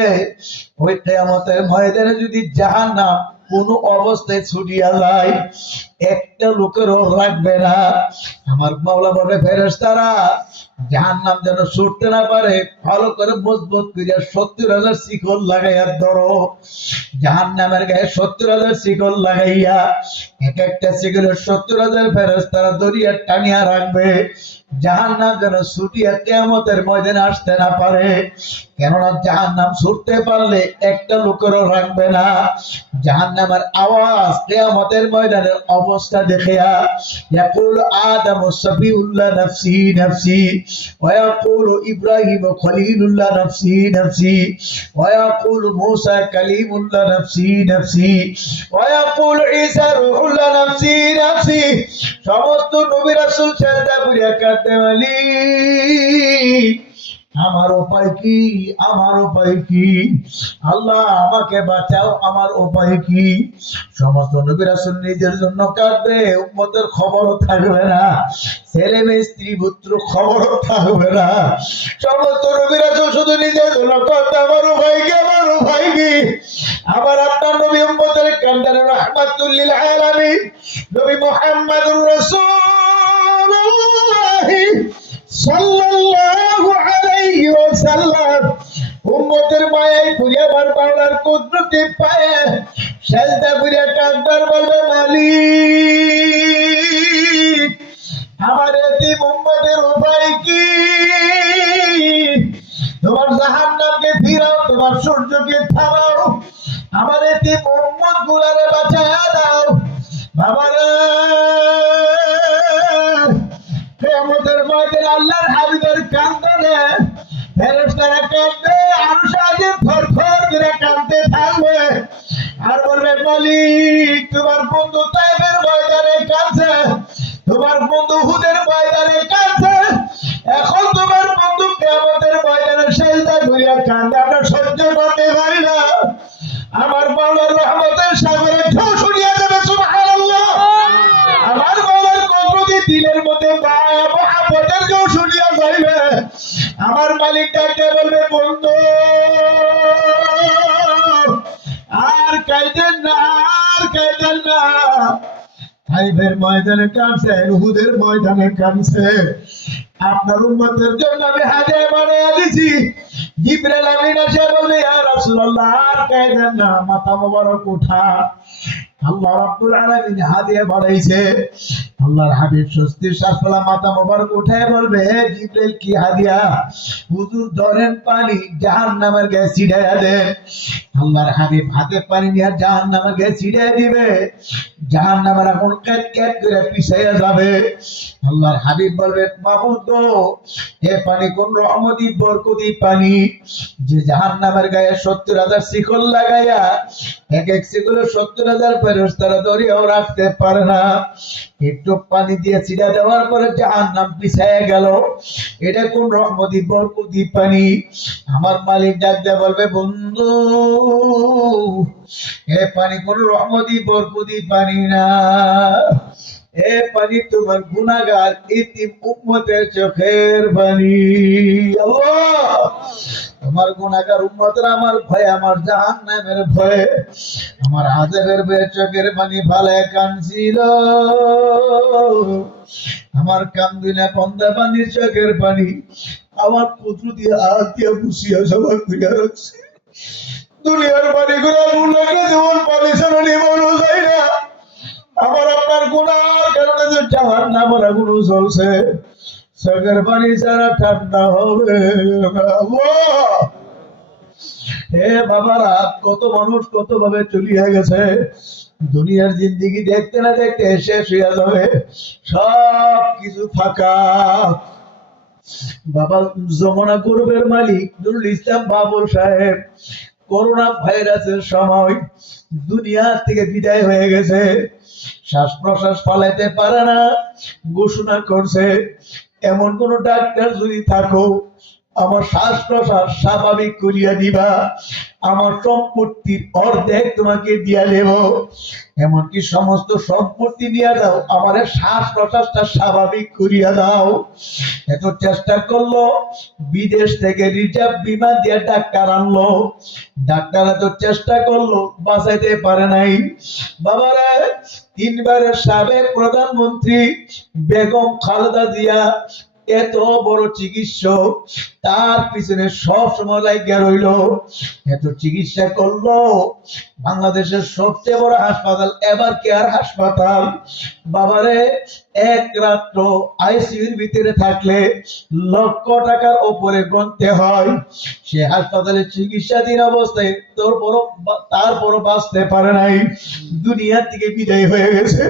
ওই কিয়ামতের ময়দানে যদি জাহান্নাম কোন অবস্থায় ছুটিয়া যায়, একটা লোকেরও লাগবে না। আমার মাওলা বলে, ফেরেশতারা জাহান্নাম যেন ছুটতে না পারে ভালো করে মজবুত করিয়া 70,000 শিকল লাগাইয়া ধরো। জাহান্নামের গায়ে 70,000 শিকল লাগাইয়া এক একটা শিকলে 70,000 ফেরেশতারা দড়িয়া টানিয়া রাখবে, জাহান্নাম যেন ছুটিয়া কিয়ামতের ময়দানে আসতে না পারে। কেননা জাহান্নাম ছুটতে পারলে একটা লোকেরও রাখবে না। জাহান্নামের আওয়াজ কিয়ামতের ময়দানের অবস্থা দেখিয়া ইয়াকুল আদমু সাফিউল্লাহ নাফসি নাফসি ওয়া ইয়াকুলু ইব্রাহিম খলিলুল্লাহ নাফসি নাফসি ওয়া ইয়াকুলু মূসা কালিমুল্লাহ নাফসি নাফসি ওয়া ইয়াকুলু ঈসা রূহুল্লাহ নাফসি নাফসি। সমস্ত নবী রাসূল সেজদা করিয়া কাঁদতে বলি, আমার উপায় কি, আমার উপায় কি, আল্লাহ আমাকে বাঁচাও, আমার উপায় কি। সমস্ত নবী রাসূল নিজের জন্য কাঁদবে, উম্মতের খবরও থাকবে না, ছেলে মেয়ে স্ত্রী পুত্র খবরও থাকবে না। সমস্ত নবী রাসূল শুধু নিজের জন্য কাঁদবে, আমার উপায় কি, আমার উপায় কি। আবার আপনার নবী উম্মতের কান্দারে রাহমাতুল লিল আলামিন নবী মুহাম্মদুর রাসূলুল্লাহ সাল্লাল্লাহু আলাইহি ওয়াসাল্লাম উম্মতের মায়ায় পুরিয়া বার পাওয়ার কুদরতে পায়ে সেজদা করিয়া কাঁদবার বলবে, মালিক আমার এতিম উম্মতের উপায় কি। তোমার জাহান্নামকে ফিরাও, তোমার সূর্যকে থামাও, আমার এতিম উম্মত গুলারে বাঁচায়া দাও। বাবারা কিয়ামতের ময়দানে আল্লাহর হাবিবের কান্দনে ফেরেশতারা কাঁদবে, আরশ আজিম থরথর করে কাঁদতে থাকবে আর বলবে, মালিক তোমার বন্ধু তায়েফের ময়দানে কাঁদছে, তোমার বন্ধু হুদের ময়দানে কাঁদছে, এখন তোমার বন্ধু কিয়ামতের ময়দানে সেজদা করিয়া কাঁদে, আমরা সহ্য করতে পারি না। আমার মাওলার রহমতের সাগরে ঢেউ শুনিয়া যাবে, সুবহানাল্লাহ। আমার মাওলার কদরতি দিলের মধ্যে মায়া মহব্বতের ঢেউ শুনিয়া যাইবে। আমার মালিক ডাকতে বলবে, বন্ধু আর কাঁদেন না, আর কাঁদেন না। তাইফের ময়দানে কাঁদছে, উহুদের ময়দানে কাঁদছে, আপনার উম্মতের জন্য আমি হাদিয়া বানিয়ে দিছি। জিবরাইল আমিন এসে বলে, ইয়া রাসূলুল্লাহ আর কাঁদেন না, মাথা মোবারক উঠান। আল্লাহ রাব্বুল আলামিন হাদিয়া বাড়াইছে। আল্লাহর হাবিব স্বস্তির শ্বাস ফেলা মাথা মোবারক উঠায় বলবে, হে জিবরাইল কি হাদিয়া? হুজুর ধরেন পানি, জাহান্নামের গ্যাস ছিটাইয়া দেন। আল্লাহর হাবিব হাতে পানি নিয়ে জাহান্নামের গ্যাস ছিটাইয়া দিবে, জাহান্নামের আগুন ক্যাট ক্যাট করে পিছাইয়া যাবে। আল্লাহর হাবিব বলবে, মাবুদ গো, এ পানি কোন রহমতি বরকতি পানি, যে জাহান্নামের গায়ে ৭০,০০০ শিকল লাগাইয়া এক এক শিকলে ৭০,০০০ ফেরেশতারা ধরিয়াও রাখতে পারে না। একটু পানি দিয়ে ছিটা দেওয়ার পরে জাহান্নাম পিছাইয়া গেল, এটা কোন রহমতি বরকতি পানি। আমার মালিক ডাক দিয়ে বলবে, বন্ধু এ পানি কোন রহমতি বরকতি পানি না, এ পানি তোমার গুনাহগার ইতিম উম্মতের চোখের পানি। আল্লাহ তোমার গুনাহগার উম্মতরা আমার ভয়, আমার জাহান্নামের ভয়, আমার আযাবের ভয়ে চোখের পানি ফালে কাঁদছিল। আমার কান্দিনা কন্দা পানির চোখের পানি আমার পুত্র দিয়ে হাত দিয়ে মুছিয়া সবাই খুলে রাখছে। দুনিয়ার পানিগুলো মুলাকে যেমন পানি ছাড়া নিবানো যায় না, আমার আপনার গুনার কারণে যে জাহান্নামের আগুন জ্বলছে, চোখের পানি ছাড়া ঠান্ডা হবে না। হে বাবারা, কত মানুষ কত ভাবে চলিয়া গেছে, দুনিয়ার জিন্দেগি দেখতে না দেখতে শেষ হইয়া যাবে, সব কিছু ফাঁকা। বাবা যমুনা গ্রুপের মালিক নুরুল ইসলাম বাবুল সাহেব করোনা ভাইরাসের সময় দুনিয়া থেকে বিদায় হয়ে গেছে, শ্বাস প্রশ্বাস ফলাইতে পারে না, ঘোষণা করছে, এমন কোন ডাক্তার যদি থাকো আমার শ্বাস প্রশ্বাস স্বাভাবিক করিয়া দিবা, আমার সম্পত্তির অর্ধেক তোমাকে দিয়া দেব, এমনকি সমস্ত সম্পত্তি দিয়া দাও, আমার শ্বাস প্রশ্বাসটা স্বাভাবিক করিয়া দাও। এত চেষ্টা করলো, বিদেশ থেকে রিজার্ভ বিমান দিয়ে ডাক্তার আনলো, ডাক্তার এত চেষ্টা করলো, বাঁচাইতে পারে নাই। বাবারা, 3 বারের সাবেক প্রধানমন্ত্রী বেগম খালেদা জিয়া এত বড় চিকিৎসক, তার পিছনে সব সময় লাগিয়া রইল, এত চিকিৎসা করলো। বাংলাদেশের সবচেয়ে বড় হাসপাতাল এবার কেয়ার হাসপাতাল। বাবারে, এক রাত্র আইসিইউর ভিতরে থাকলে লক্ষ টাকার উপরে গুনতে হয়। সে হাসপাতালে চিকিৎসাধীন অবস্থায় তারপরও বাঁচতে পারে নাই, দুনিয়া থেকে বিদায় হয়ে গেছে।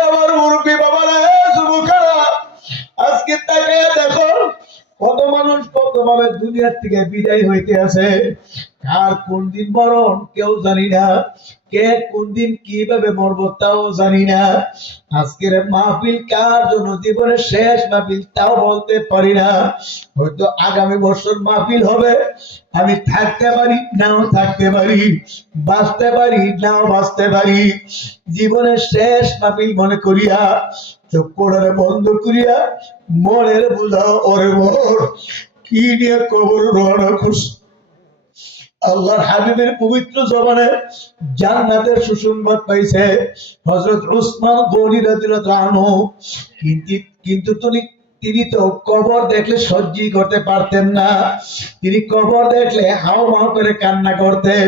এবার মুরব্বী বাবারা, যুবকেরা, আজকে তাকে দেখো কত মানুষ কত ভাবে দুনিয়ার থেকে বিদায় হইতে আছে। কার কোন দিন মরণ কেউ জানি না, কে কোন দিন কিভাবে মরবো তাও জানি না। আজকের মাহফিল কার জন্য জীবনের শেষ মাহফিল তাও বলতে পারি না। হয়তো আগামী বছর মাহফিল হবে, আমি থাকতে পারি নাও থাকতে পারি, বাঁচতে পারি নাও বাঁচতে পারি। জীবনের শেষ মাহফিল মনে করিয়া চক্ষুটারে বন্ধ করিয়া মনের বুঝাও ওরে মোর কি নিয়ে কবর রওনা করছে। আল্লাহর হাবিবের পবিত্র জবানে জান্নাতের সুসংবাদ পাইছে হযরত উসমান গনি রাদিয়াল্লাহু আনহু। কিন্তু তিনি তো কবর দেখলে সহ্যই করতে পারতেন না। তিনি কবর দেখলে হাও মাও করে কান্না করতেন।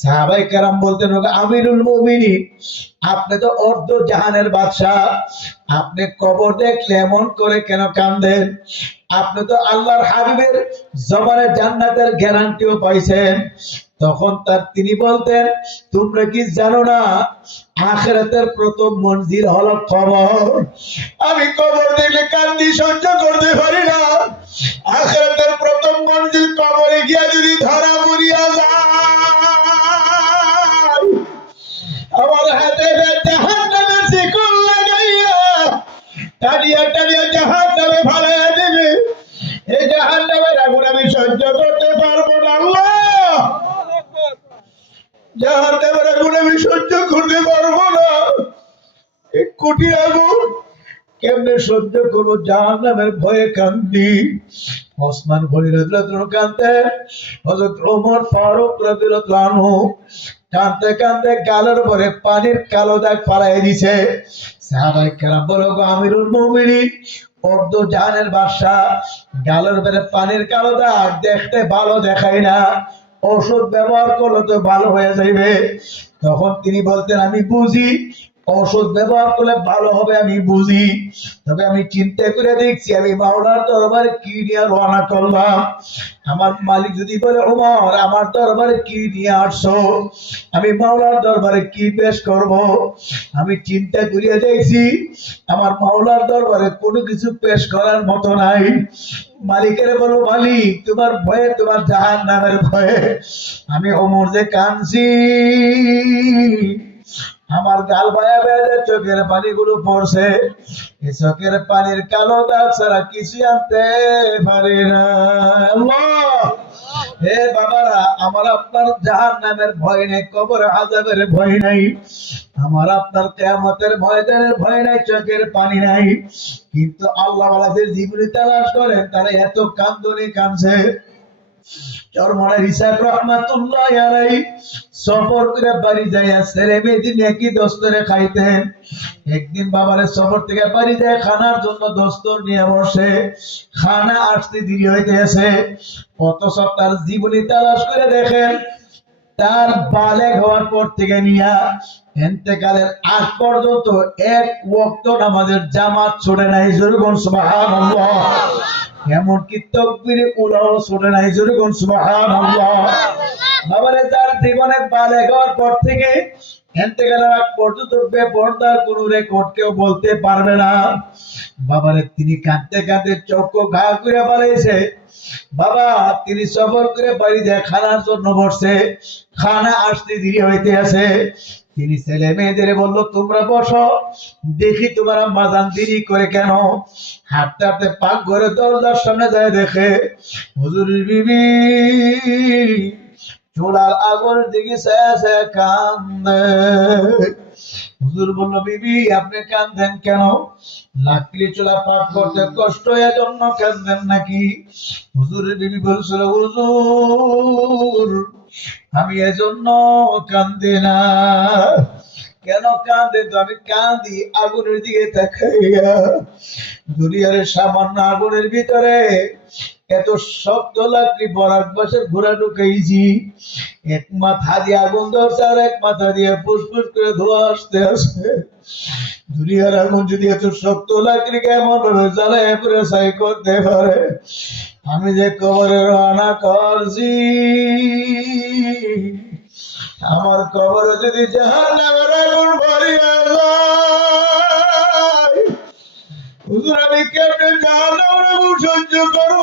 সাহাবায়ে কেরাম বলতেন, ওগো আমিরুল মুমিনিন, আপনি তো অর্ধ জাহানের বাদশা, আপনি কবর দেখলে এমন করে কেন কাঁদেন? আপনি তো আল্লাহর হাবিবের জবানে জান্নাতের গ্যারান্টিও পাইছেন। তখন তিনি বলতেন, তোমরা কি জানো না আখিরাতের প্রথম মঞ্জিল হলো কবর? আমি কবর দেখলে কান্দি সহ্য করতে পারি না। আখিরাতের প্রথম মঞ্জিল কবরে গিয়া যদি ধরা পড়িয়া যায়, আমার হাতে জাহান্নামের শিকল লাগাইয়া টানিয়া টানিয়া জাহান্নামে ফালাইয়া দেবে। এই জাহান্নামের আগুন আমি সহ্য করতে পারবো না। আল্লাহ, জাহান্নামের আগুন আমি সহ্য করতে পারবো না। এই কঠিন আগুন কেমনে সহ্য করবো? জাহান্নামের ভয়ে কান্দি। ওসমান গনি রাদিয়াল্লাহু আনহু কাঁদতেন, হযরত ওমর ফারুক রাদিয়াল্লাহু আনহু কাঁদতে কাঁদতে গালের উপরে পানির কালো দাগ ফালাই দিছে। সাহাবায়ে কেরাম বলে, ওগো আমিরুল মুমিনিন, অর্ধ জাহানের বাদশা, গালের উপরে পানির কালো দাগ দেখতে ভালো দেখায় না, ওষুধ ব্যবহার করলে তো ভালো হয়ে যাবে। তখন তিনি বলতেন, আমি বুঝি ঔষধ ব্যবহার করলে ভালো হবে, আমি বুঝি, তবে আমি চিন্তা করে দেখছি আমি মাওলার দরবারে কি নিয়ে রওনা করলাম। আমার মালিক যদি বলে, ওমর আমার দরবারে কি নিয়ে আসছো, আমি মাওলার দরবারে কি পেশ করব? আমি চিন্তা করিয়া দেখছি আমার মাওলার দরবারে কোনো কিছু পেশ করার মতো নাই। মালিকের বলো, মালিক তোমার ভয়ে, তোমার জাহান্নামের ভয়ে আমি ওমর যে কাঁদছি, আমার গাল বায়া বেয়ে চোখের পানিগুলো পড়ছে, এই চোখের পানির কালো দাগ ছাড়া কিছু আনতে পারি না। আল্লাহ, হে বাবারা, আমার আপনার জাহান্নামের ভয় নেই, কবর আযাবের ভয় নাই, আমার আপনার কিয়ামতের ময়দানের ভয় নাই, চোখের পানি নাই। কিন্তু আল্লাহ ওয়ালাদের জীবনী তালাশ করেন, তারা এত কান্দনে কাঁদছে। চরমনের ইসাক রহমাতুল্লাহ আলাইহি সফর করে বাড়ি যাইয়া ছেলে মেয়েদের একই দস্তরে খাইতেন। একদিন বাবারে সফর থেকে বাড়ি যায় খানার জন্য দস্তর নিয়ে বসে, খানা আসতে দেরি হইতেছে। অথচ তার জীবনী তালাশ করে দেখেন, তার বালেগ হওয়ার পর থেকে নিয়া ইন্তেকালের আগ পর্যন্ত এক ওয়াক্ত নামাজের জামাত ছুটে নাই। জোরে সুবহানাল্লাহ। এমনকি তাকবীরে উলাও ছুটে নাই। জোরে সুবহানাল্লাহ। বাবারে, তার জীবনে বালেগ হওয়ার পর থেকে ইন্তেকালের আগ পর্যন্ত বেপরদার কোন রেকর্ড কেউ বলতে পারবে না। বাবারে, তিনি কাঁদতে কাঁদতে চক্ষু ঘা করে বাড়াইছে। বাবা, তিনি সফর করে বাড়ি যায় খানার জন্য বসছে, খানা আসতে দেরি হইতে আছে। তিনি ছেলে মেয়েদের বলল, তোমরা বসো, দেখি তোমার আম্মা জান দেরি করে কেন। হাঁটতে হাঁটতে পাক ঘরে দরজার সামনে যায়, দেখে হুজুরের বিবি চুলার আগুনের দিকে চেয়ে কান্দে। হুজুর বলল, বিবি আপনি কাঁদেন কেন? লাকড়ি চুলা পাক করতে কষ্ট এজন্য কাঁদেন নাকি? হুজুরের বিবি বলছিল, হুজুর আমি এজন্য কান্দি না, কেন কাঁদে? তো আমি কাঁদি আগুনের দিকে তাকাইয়া। দুনিয়ার সামান্য আগুনের ভিতরে এত শক্ত লাকড়ি বরাক বাসের ঘোড়া ঢুকাইছি, এক মাথা দিয়ে আগুন ধরছে আর এক মাথা দিয়ে ফুসফুস করে ধোয়া আসতে আসে। দুনিয়ার আগুন যদি এত শক্ত লাকড়িকে এমন ভাবে জ্বালায় পুরো ছাই করতে পারে, আমি যে কবরে রওনা করছি, আমার কবরে যদি জাহান্নামের আগুন ভরিয়া যায়, হুজুর আমি কেমনে জাহান্নামের আগুন সহ্য করব?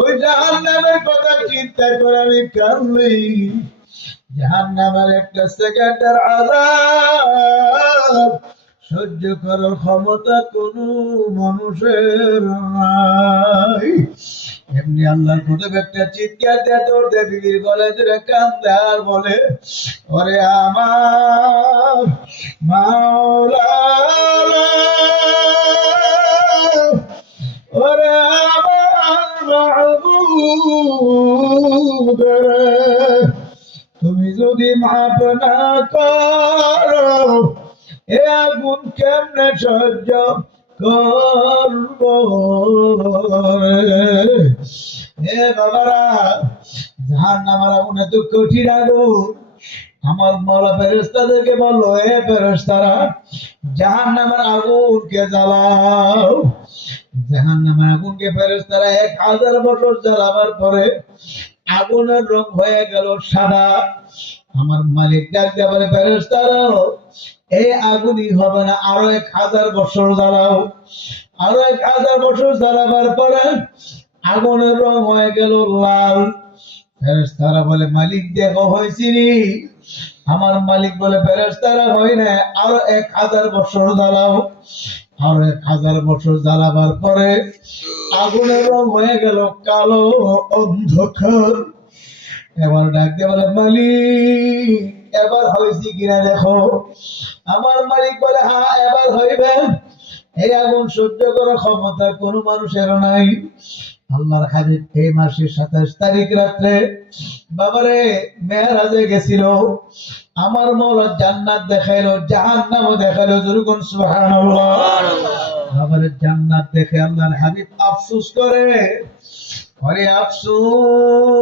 ওই জাহান্নামের কথা চিন্তা করে আমি কাঁদি। জাহান্নামের একটা সেকেন্ডের আযাব সহ্য করার ক্ষমতা কোন মানুষের নাই। এমনি আল্লাহর প্রতি একটা চিৎকার দিয়ে তোর দে বিবির গলে ধরে কান্দে আর বলে, ওরে আমার মাওলা, ওরে আমার মাহবুব, তুমি যদি মাফ না করো এ আগুন কেমনে সহ্য করব? হে বাবারা, জাহান্নামের আগুন এত কঠিন আগুন। আমার মওলা ফেরেশতাদেরকে বললো, হে ফেরেশতারা, জাহান্নামের আগুনকে জ্বালাও। জাহান্নামের আগুনকে ফেরেশতারা 1000 বছর জ্বালাবার পরে আগুনের রং হয়ে গেল সাদা। আমার মালিক ডাক দিয়ে বলে, ফেরেশতারা, এই আগুনই হবে না, আরো 1000 বছর জ্বালাও। আরো 1000 বছর জ্বালাবার পরে আগুনের রং হয়ে গেল লাল। ফেরেশতারা বলে, মালিক দেখো হয়েছি। আমার মালিক বলে, ফেরেশতারা হয় না, আরো 1000 বছর জ্বালাও। আরো 1000 বছর জ্বালাবার পরে আগুনের রং হয়ে গেল কালো অন্ধকার। এবার ডাক দিয়ে বলে, মালিক এবার হয়েছে কিনা দেখো। আমার মালিক বলে, হ্যাঁ এবার হইবে। এই আগুন সহ্য করার ক্ষমতা কোন মানুষের নাই। আল্লাহর হাবিব এই মাসের 27 তারিখ রাত্রে বাবারে মেরাজে গেছিল। আমার মওলা জান্নাত দেখাইলো, জাহান্নামও দেখাইলো। যখন সুবহানাল্লাহ, বাবারে জান্নাত দেখে আল্লাহর হাবিব আফসোস করে, আরে আফসোস,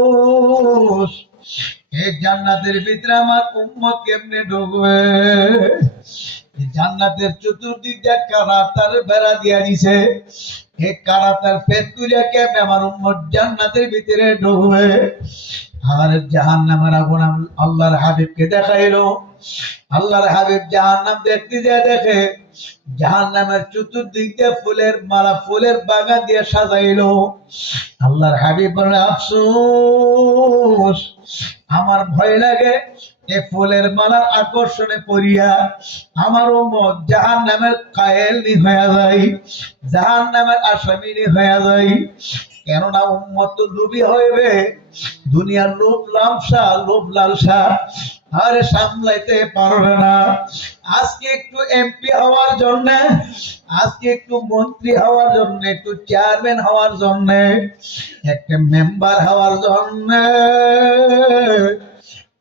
এই জান্নাতের ভিতরে আমার উম্মত কেমনে ঢুকবে? জান্নাতের চতুর্দিক দিয়ে কারাতার বেড়া দিয়া দিছে, এই কারাতার পেট কইরা কেমনে আমার উম্মত জান্নাতের ভিতরে ঢুকবে? আর জাহান্নামের আগুন আল্লাহর হাবিবকে দেখাইলো। আল্লাহর হাবিব জাহান্নাম দেখতে যায়, দেখে জাহান্নামের চতুর্দিক দিয়ে ফুলের মালা, ফুলের বাগান দিয়ে সাজাইলো। আল্লাহর হাবিব বলে, আফসোস, আমার ভয় লাগে এ ফুলের মালার আকর্ষণে পড়িয়া আমার উম্মত জাহান্নামের কায়েলনি হয়ে যায়, জাহান্নামের আসামিনি হয়ে যায়। কেননা উম্মত তো লোভী হইবে, দুনিয়ার লোভ লালসা, লোভ লালসা আরে সামলাইতে পারবে না। আজকে একটু এমপি হওয়ার জন্য, আজকে একটু মন্ত্রী হওয়ার জন্য, একটু চেয়ারম্যান হওয়ার জন্য, একটা মেম্বার হওয়ার জন্য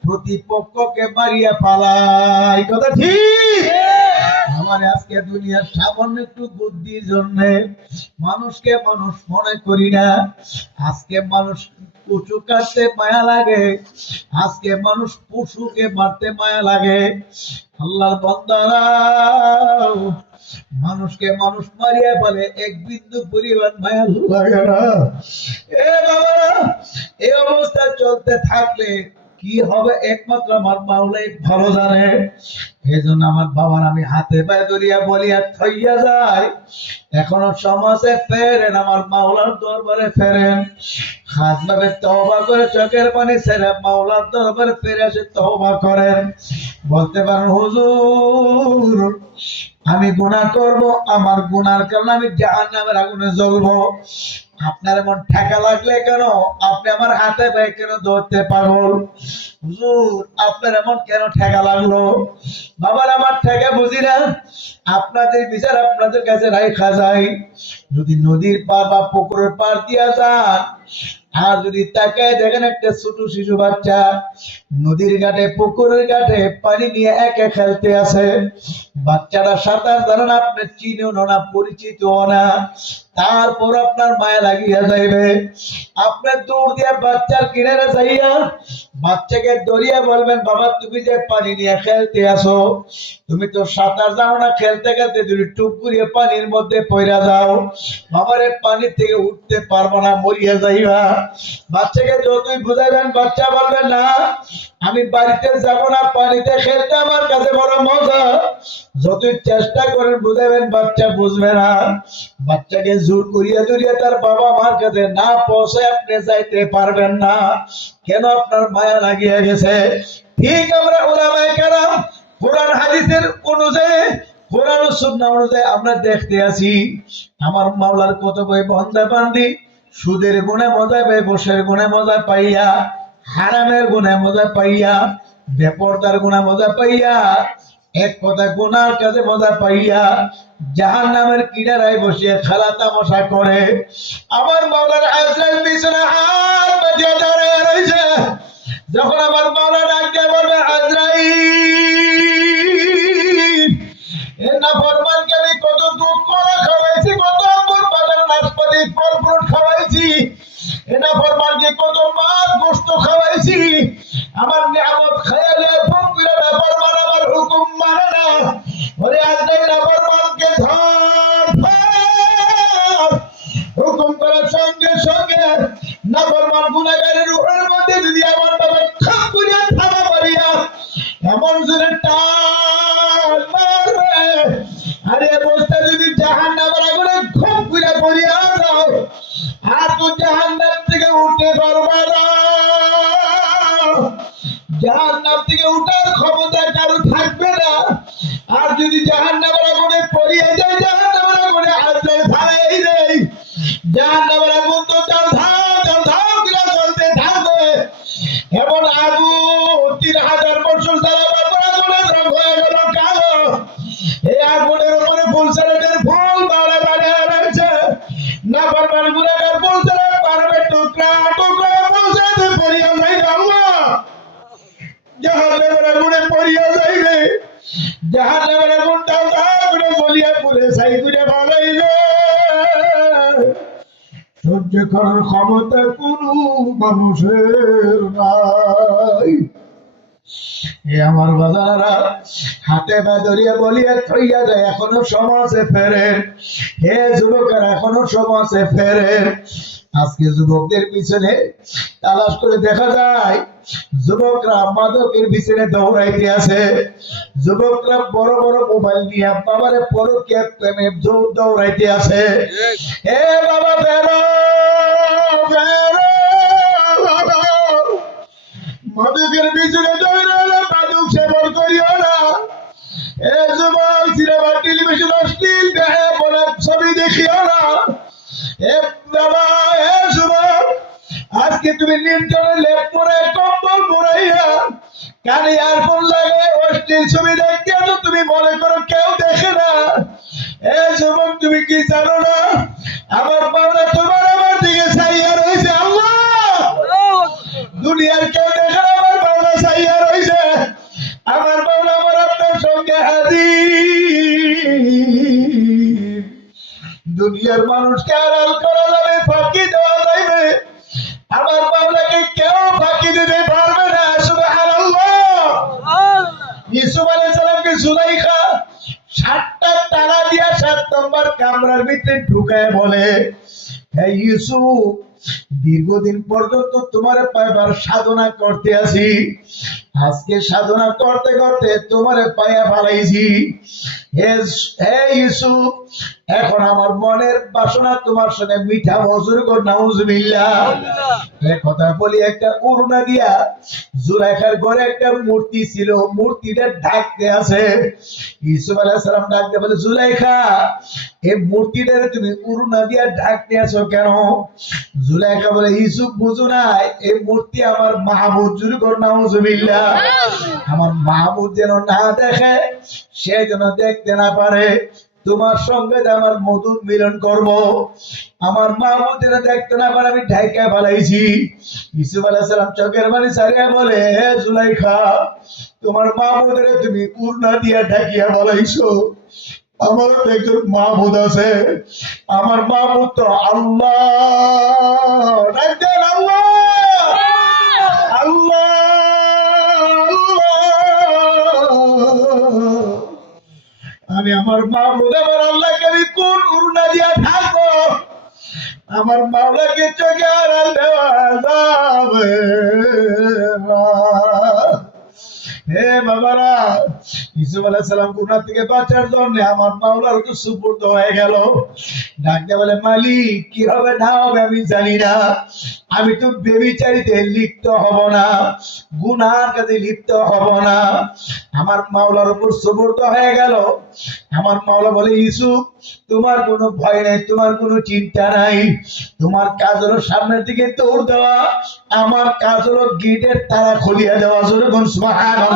প্রতিপক্ষকে মারিয়া ফালাই। কথা ঠিক? আমার আজকে দুনিয়ার সামান্য একটু বুদ্ধির জন্য মানুষকে মানুষ মনে করি না। আজকে মানুষ কচু কাটতে মায়া লাগে, আজকে মানুষ পশুকে মারতে মায়া লাগে। আল্লাহর বান্দারা, মানুষকে মানুষ মারিয়া ফেলে, এক বিন্দু পরিমাণ মায়া লাগে না। এ বাবা, এই অবস্থা চলতে থাকলে কি হবে একমাত্র আমার মাওলাই ভালো জানে। এই জন্য আমার বাবার আমি হাতে পায়ে ধরিয়া বলিয়া থইয়া যাই, এখনো সমাজে ফেরেন, আমার মাওলার দরবারে ফেরেন। খাস ভাবে তওবা করে চোখের পানি ছেড়ে মাওলার দরবারে ফিরে এসে তওবা করেন। বলতে পারেন, হুজুর আমি গুনাহ করব, আমার গুনার কারণে আমি জাহান্নামের আগুনে জ্বলবো। আপনার এমন ঠেকা লাগলে কেন? আপনি আমার হাতে পায়ে কেন ধরতে পাগল? হুজুর আপনার এমন কেন ঠেকা লাগলো? বাবার আমার ঠেকা বুঝি না, আপনাদের বিচার আপনাদের কাছে রাখা যায়। যদি নদীর পার বা পুকুরের পার দিয়া যান, আর যদি তাকায় দেখেন একটা ছোট শিশু বাচ্চা নদীর ঘাটে পুকুরের ঘাটে পানি নিয়ে একা খেলতে আছে। বাচ্চারা সাঁতার জানে না, আপনি চিনেও না, পরিচিত না, তারপর আপনার মায়া লাগিয়া যাইবে। আপনার দৌড় দিয়ে বাচ্চার কিনারে যাইয়া বাচ্চাকে দরিয়া বলবেন, বাবা তুমি যে পানি নিয়ে খেলতে আসো, তুমি তো সাঁতার জানো না, খেলতে খেলতে যদি টুপ করিয়ে পানির মধ্যে পড়া যাও, বাবারে পানি থেকে উঠতে পারবো না, মরিয়া যাইবা। বাচ্চাকে যতই বুঝাইবেন বাচ্চা বলবেন না, আমি বাড়িতে যাব না, পানিতে খেলতে আমার কাছে বড় মজা। যতই চেষ্টা করেন বুঝাবেন বাচ্চা বুঝবে না। বাচ্চাকে জোর করিয়া জড়িয়ে তার বাবা মার কাছে না পৌঁছে আপনি যাইতে পারবেন না। কেন? আপনার মায়া লাগিয়ে গেছে। ঠিক আমরা উলামায়ে কেরাম কোরআন হাদিসের অনুযায়ী, কোরআন ও সুন্নাহ অনুযায়ী আমরা দেখতে আছি আমার মাওলার কত বই বান্দা বান্দি সুদের গুণে মজা পাই, বসের গুণে মজা পাইয়া, হারামের গুণে মজা পাইয়া, বেপরদার গুণে মজা পাইয়া, এক কথা গুনার কাছে মজা পাইয়া জাহান্নামের কিনারায় বসে খেলা তামাশা করে। আমার মাওলার আজরাইল বিছানা হাত বাঁধিয়ে দাঁড়িয়ে রয়েছে। যখন আমার মাওলা ডাক দিয়ে বলবে, আজরাইল এ নাফরমানকে আমি কত দুঃখ করে খাওয়াইছি, কত আম্বুর বাজার নাশপাতি ফল ফ্রুট খাওয়াইছি, এ নাফরমানকে কত মাছ গোশত খাওয়াইছি, আমার নিয়ামত খায়ালে ফকিরা নাফরমান আমার হুকুম মানে না। ওরে আজরাইল নাফরমানকে ধর ধর, হুকুম করার সঙ্গে সঙ্গে নাফরমান গুনাহগারের রূহের মধ্যে যদি আমার বাবা খাপ করিয়া থামা মারিয়া এমন জোরে টান মারবে, আরে অবস্থা যদি জাহান্নামের আগুনে খুব করে পড়িয়া যাও, আর তো জাহান্নাম থেকে উঠতে পারবে না। জাহান্নাম থেকে উঠার ক্ষমতা কারো থাকবে না। আর যদি জাহান্নামের আগুনে পড়িয়া যায়, জাহান্নামের আগুনে আজরাইল ফালাই দেয়, জাহান্নামের আগুন তো ধাও ধাও ধাও করে জ্বলতে থাকবে। এমন আগুন 3000 বছর জ্বালাবার পর আগুনের রং হয়ে গেল কালো। এই আগুনের উপরে ফুলসারেটের ফুল বাড়ে বাড়ে রয়েছে। নাফরমান গুনাহগার ফুলসারেট পারবে টুকরা টুকরা ফুলসারেটে পড়িয়া যাইবে। আল্লাহ জাহান্নামের আগুনে পড়িয়া যাইবে, জাহান্নামের আগুন দাও দাও করে জ্বলিয়া পুড়ে ছাই করে ফেলাইবে। সহ্য করার ক্ষমতা কোনো মানুষের নাই। এ আমার বাজারা হাতে বাদরিয়া বলিয়া থইয়া যায়, এখনো সমাজে ফেরে। হে যুবকের এখনো সমাজে ফেরে। আজকে যুবকদের পিছনে তালাশ করে দেখা যায় যুবকরা মাদকের পিছনে দৌড়াইতে আছে, যুবকরা বড় বড় মোবাইল নিয়ে বাবারে পরকীয়া প্রেমে দৌড়াইতে আছে। হে বাবা বেরো বেরো, মাদকের পিছনে দৌড়ালে মাদক সেবন করিও না। এ যুবক সিনেমা টেলিভিশন অশ্লীল দেখে বলে ছবি দেখিও না। এ বাবা এ যুবক, আজকে তুমি নির্জনে লেপ পরে কম্বল পরাইয়া কানে ইয়ারফোন লাগে অশ্লীল ছবি দেখতে তো তুমি মনে করো কেউ দেখে না। এ যুবক তুমি কি জানো না আমার বাবা তোমার আমার দিকে চাইয়া রয়েছে। আল্লাহ দুনিয়ার কেউ দেখে না, আমার বাবা চাইয়া রয়েছে। আমার বাবা আমার আপনার সঙ্গে হাজির। দুনিয়ার মানুষকে আড়াল করা যাবে, ফাঁকি দেওয়া যাবে, আমার বাবাকে কেউ ফাঁকি দিতে পারবে না। সুবহানাল্লাহ। ইউসুফ আলাইহিস সালামকে জুলাইখা 7টা তালা দিয়া 7 নম্বর কামরার ভিতরে ঢুকায় বলে, হে ইউসুফ, দীর্ঘদিন পর্যন্ত তোমার পাইবার সাধনা করতে আছি, আজকে সাধনা করতে করতে তোমার পায়া ফালাইছি। হে ইউসুফ, এখন আমার মনের বাসনা তোমার সঙ্গে মিঠা মজুর কর। নাউজুবিল্লাহ। এই কথা বলি একটা উড়না দিয়া জুলাইখার ঘরে একটা মূর্তি ছিল, মূর্তিটা ঢাকতে আছে। ইউসুফ আলাইহিস সালাম ডাকতে বলে, জুলাইখা এই মূর্তিটারে তুমি উড়না দিয়া ঢাকতে আছো কেন? জুলাইখা বলে, ইউসুফ বুঝো না, এই মূর্তি আমার মাহবুব। জুরি কর নাউজুবিল্লাহ। আমার মাহবুব যেন না দেখে, সে যেন দেখতে না পারে, তোমার সঙ্গে আমার মধুর মিলন করব। আমার মাহবুবের দেখতে না পারে আমি ঢাইকা ফেলাইছি। ইউসুফ আলাইহিস সালাম চোখের পানি ছাড়িয়া বলে, হে জুলাইখা, তোমার মাহবুবের তুমি উড়না দিয়া ঢাকিয়া ফেলাইছো। আমার তো একজন মাহবুদ আছে, আমার মাহবুদ তো আল্লাহ। ডাকতেন আল্লাহ, আল্লাহ, আল্লাহ। আমি আমার মাহবুদ আমার আল্লাহকে আমি কোন উড়না দিয়া ঢাকবো? আমার মাওলাকে চোখে আড়াল দেওয়া যাবে না। হে বাবারা, ইউসুফ আলাইহিস সালাম গুনাহ থেকে বাঁচার জন্য আমার মাওলার তো সুপুর্দ হয়ে গেল। ডাকতে বলে, মালিক কি হবে না হবে আমি জানি না, আমি তো বেবিচারিতে লিপ্ত হব না, গুনার কাজে লিপ্ত হব না। আমার মাওলার উপর সুপুর্দ হয়ে গেল। আমার মাওলা বলে, ইউসুফ তোমার কোনো ভয় নাই, তোমার কোনো চিন্তা নাই, তোমার কাজ হলো সামনের দিকে দৌড় দেওয়া, আমার কাজ হলো গেটের তালা খুলিয়ে দেওয়া। যখন সুবহানাল্লাহ।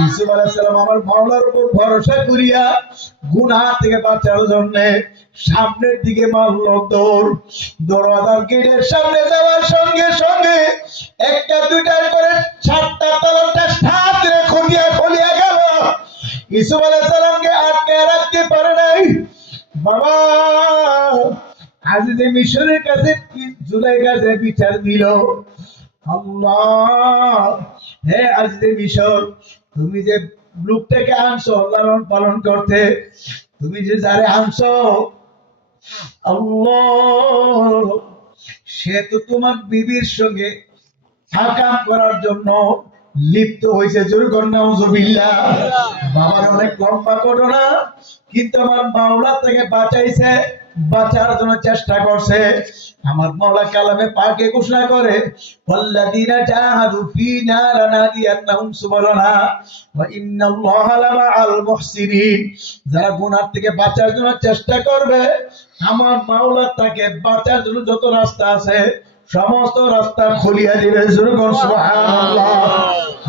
ইউসুফ আলাইহিস সালাম আমার মাওলার উপর ভরসা করিয়া গুনাহ থেকে বাঁচার জন্য সামনের দিকে মারল দৌড়। দরওয়াজার গেটের সামনে যাওয়ার সঙ্গে সঙ্গে একটা দুইটা করে 7টা তালাটা সাথে খুলিয়া গেল। ইউসুফ আলাইহিস সালামকে আটকে রাখতে পারে নাই। বাবা আজিজে মিশরের কাছে জুলাইখা যে বিচার দিল, আল্লাহ, হে আজিজে মিশর, তুমি যে লোকটাকে আনছো লালন পালন করতে, তুমি যে যারে আনছো, আল্লাহ, সে তো তোমার বিবির সঙ্গে হাকাম করার জন্য লিপ্ত হয়েছে। জোর করে নাউজুবিল্লাহ। বাবার অনেক লম্বা ঘটনা, কিন্তু আমার মাওলা থেকে বাঁচাইছে, বাঁচার জন্য চেষ্টা করছে। আমার মাওলা কালামে পাকে ঘোষণা করে, ওয়াল্লাযীনা জাহাদু ফীনা লানাদিয়ান্নাহুম সুবুলানা ওয়া ইন্নাল্লাহা লামাআল মুহসিনিন। যারা গুনাহ থেকে বাঁচার জন্য চেষ্টা করবে, আমার মাওলা তাকে বাঁচার জন্য যত রাস্তা আছে সমস্ত রাস্তা খুলিয়া দিবে। সুবহানাল্লাহ।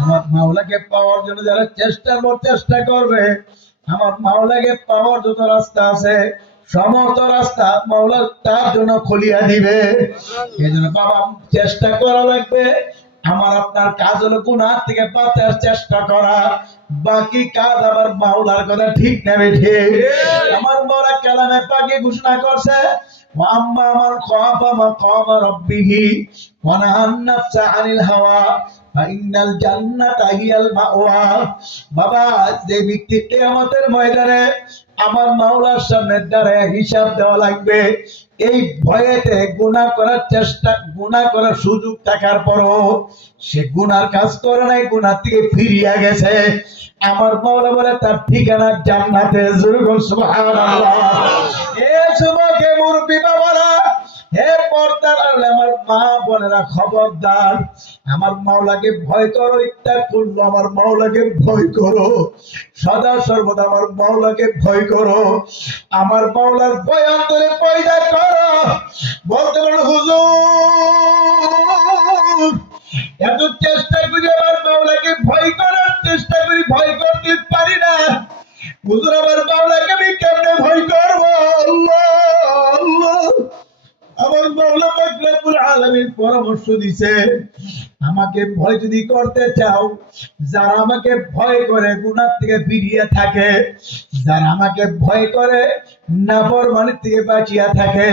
আমার মাওলাকে পাওয়ার জন্য যারা চেষ্টা করবে, আমার মাওলাকে পাওয়ার যত রাস্তা আছে সমস্ত রাস্তা মাওলা তার জন্য খুলিয়া দিবে। এজন্য বাবা চেষ্টা করা লাগবে। আমার আপনার কাজ হলো গুনাহ থেকে বাঁচার চেষ্টা করা, বাকি কাজ আবার মাওলার কথা ঠিক নেবে ঠিক। আমার মাওলা কালামে পাকে ঘোষণা করছে, ওয়াম্মা মান খাফা মাকামা রাব্বিহি ওয়া নাহান নাফসা আনিল হাওয়া ফাইনাল জান্নাতা হিয়াল মাওয়া। বাবা যে ব্যক্তি কিয়ামতের ময়দানে আমার মাওলার সামনে দাঁড়ায় হিসাব দেওয়া লাগবে, এই ভয়েতে গুনাহ করার সুযোগ থাকার পরও সে গুনার কাজ করে নাই, গুনাহ থেকে ফিরিয়া গেছে, আমার মাওলা বলে তার ঠিকানা জান্নাতে। জোরে সুবহানাল্লাহ। এ যুবকে মুরব্বি বাবারা, হে পর্দার আড়ালে আমার মা বোনেরা, খবরদার, আমার মাওলাকে ভয় করো। ইত্তা করলো আমার মাওলাকে ভয় করো, সদা সর্বদা আমার মাওলাকে ভয় করো, আমার মাওলার ভয় অন্তরে পয়দা করো। বলতে পারো, হুজুর এত চেষ্টা করি আমার মাওলাকে ভয় করার চেষ্টা করি, ভয় করতে পারি না। হুজুর আমার মাওলাকে আমি কেমনে ভয় করবো? আল্লাহ, আল্লাহ। আমার মাওলা পাক রব্বুল আলামিন পরামর্শ দিছে, আমাকে ভয় যদি করতে চাও, যারা আমাকে ভয় করে গুনাহ থেকে ফিরিয়ে থাকে, যারা আমাকে ভয় করে নাফরমানি থেকে বাঁচিয়া থাকে,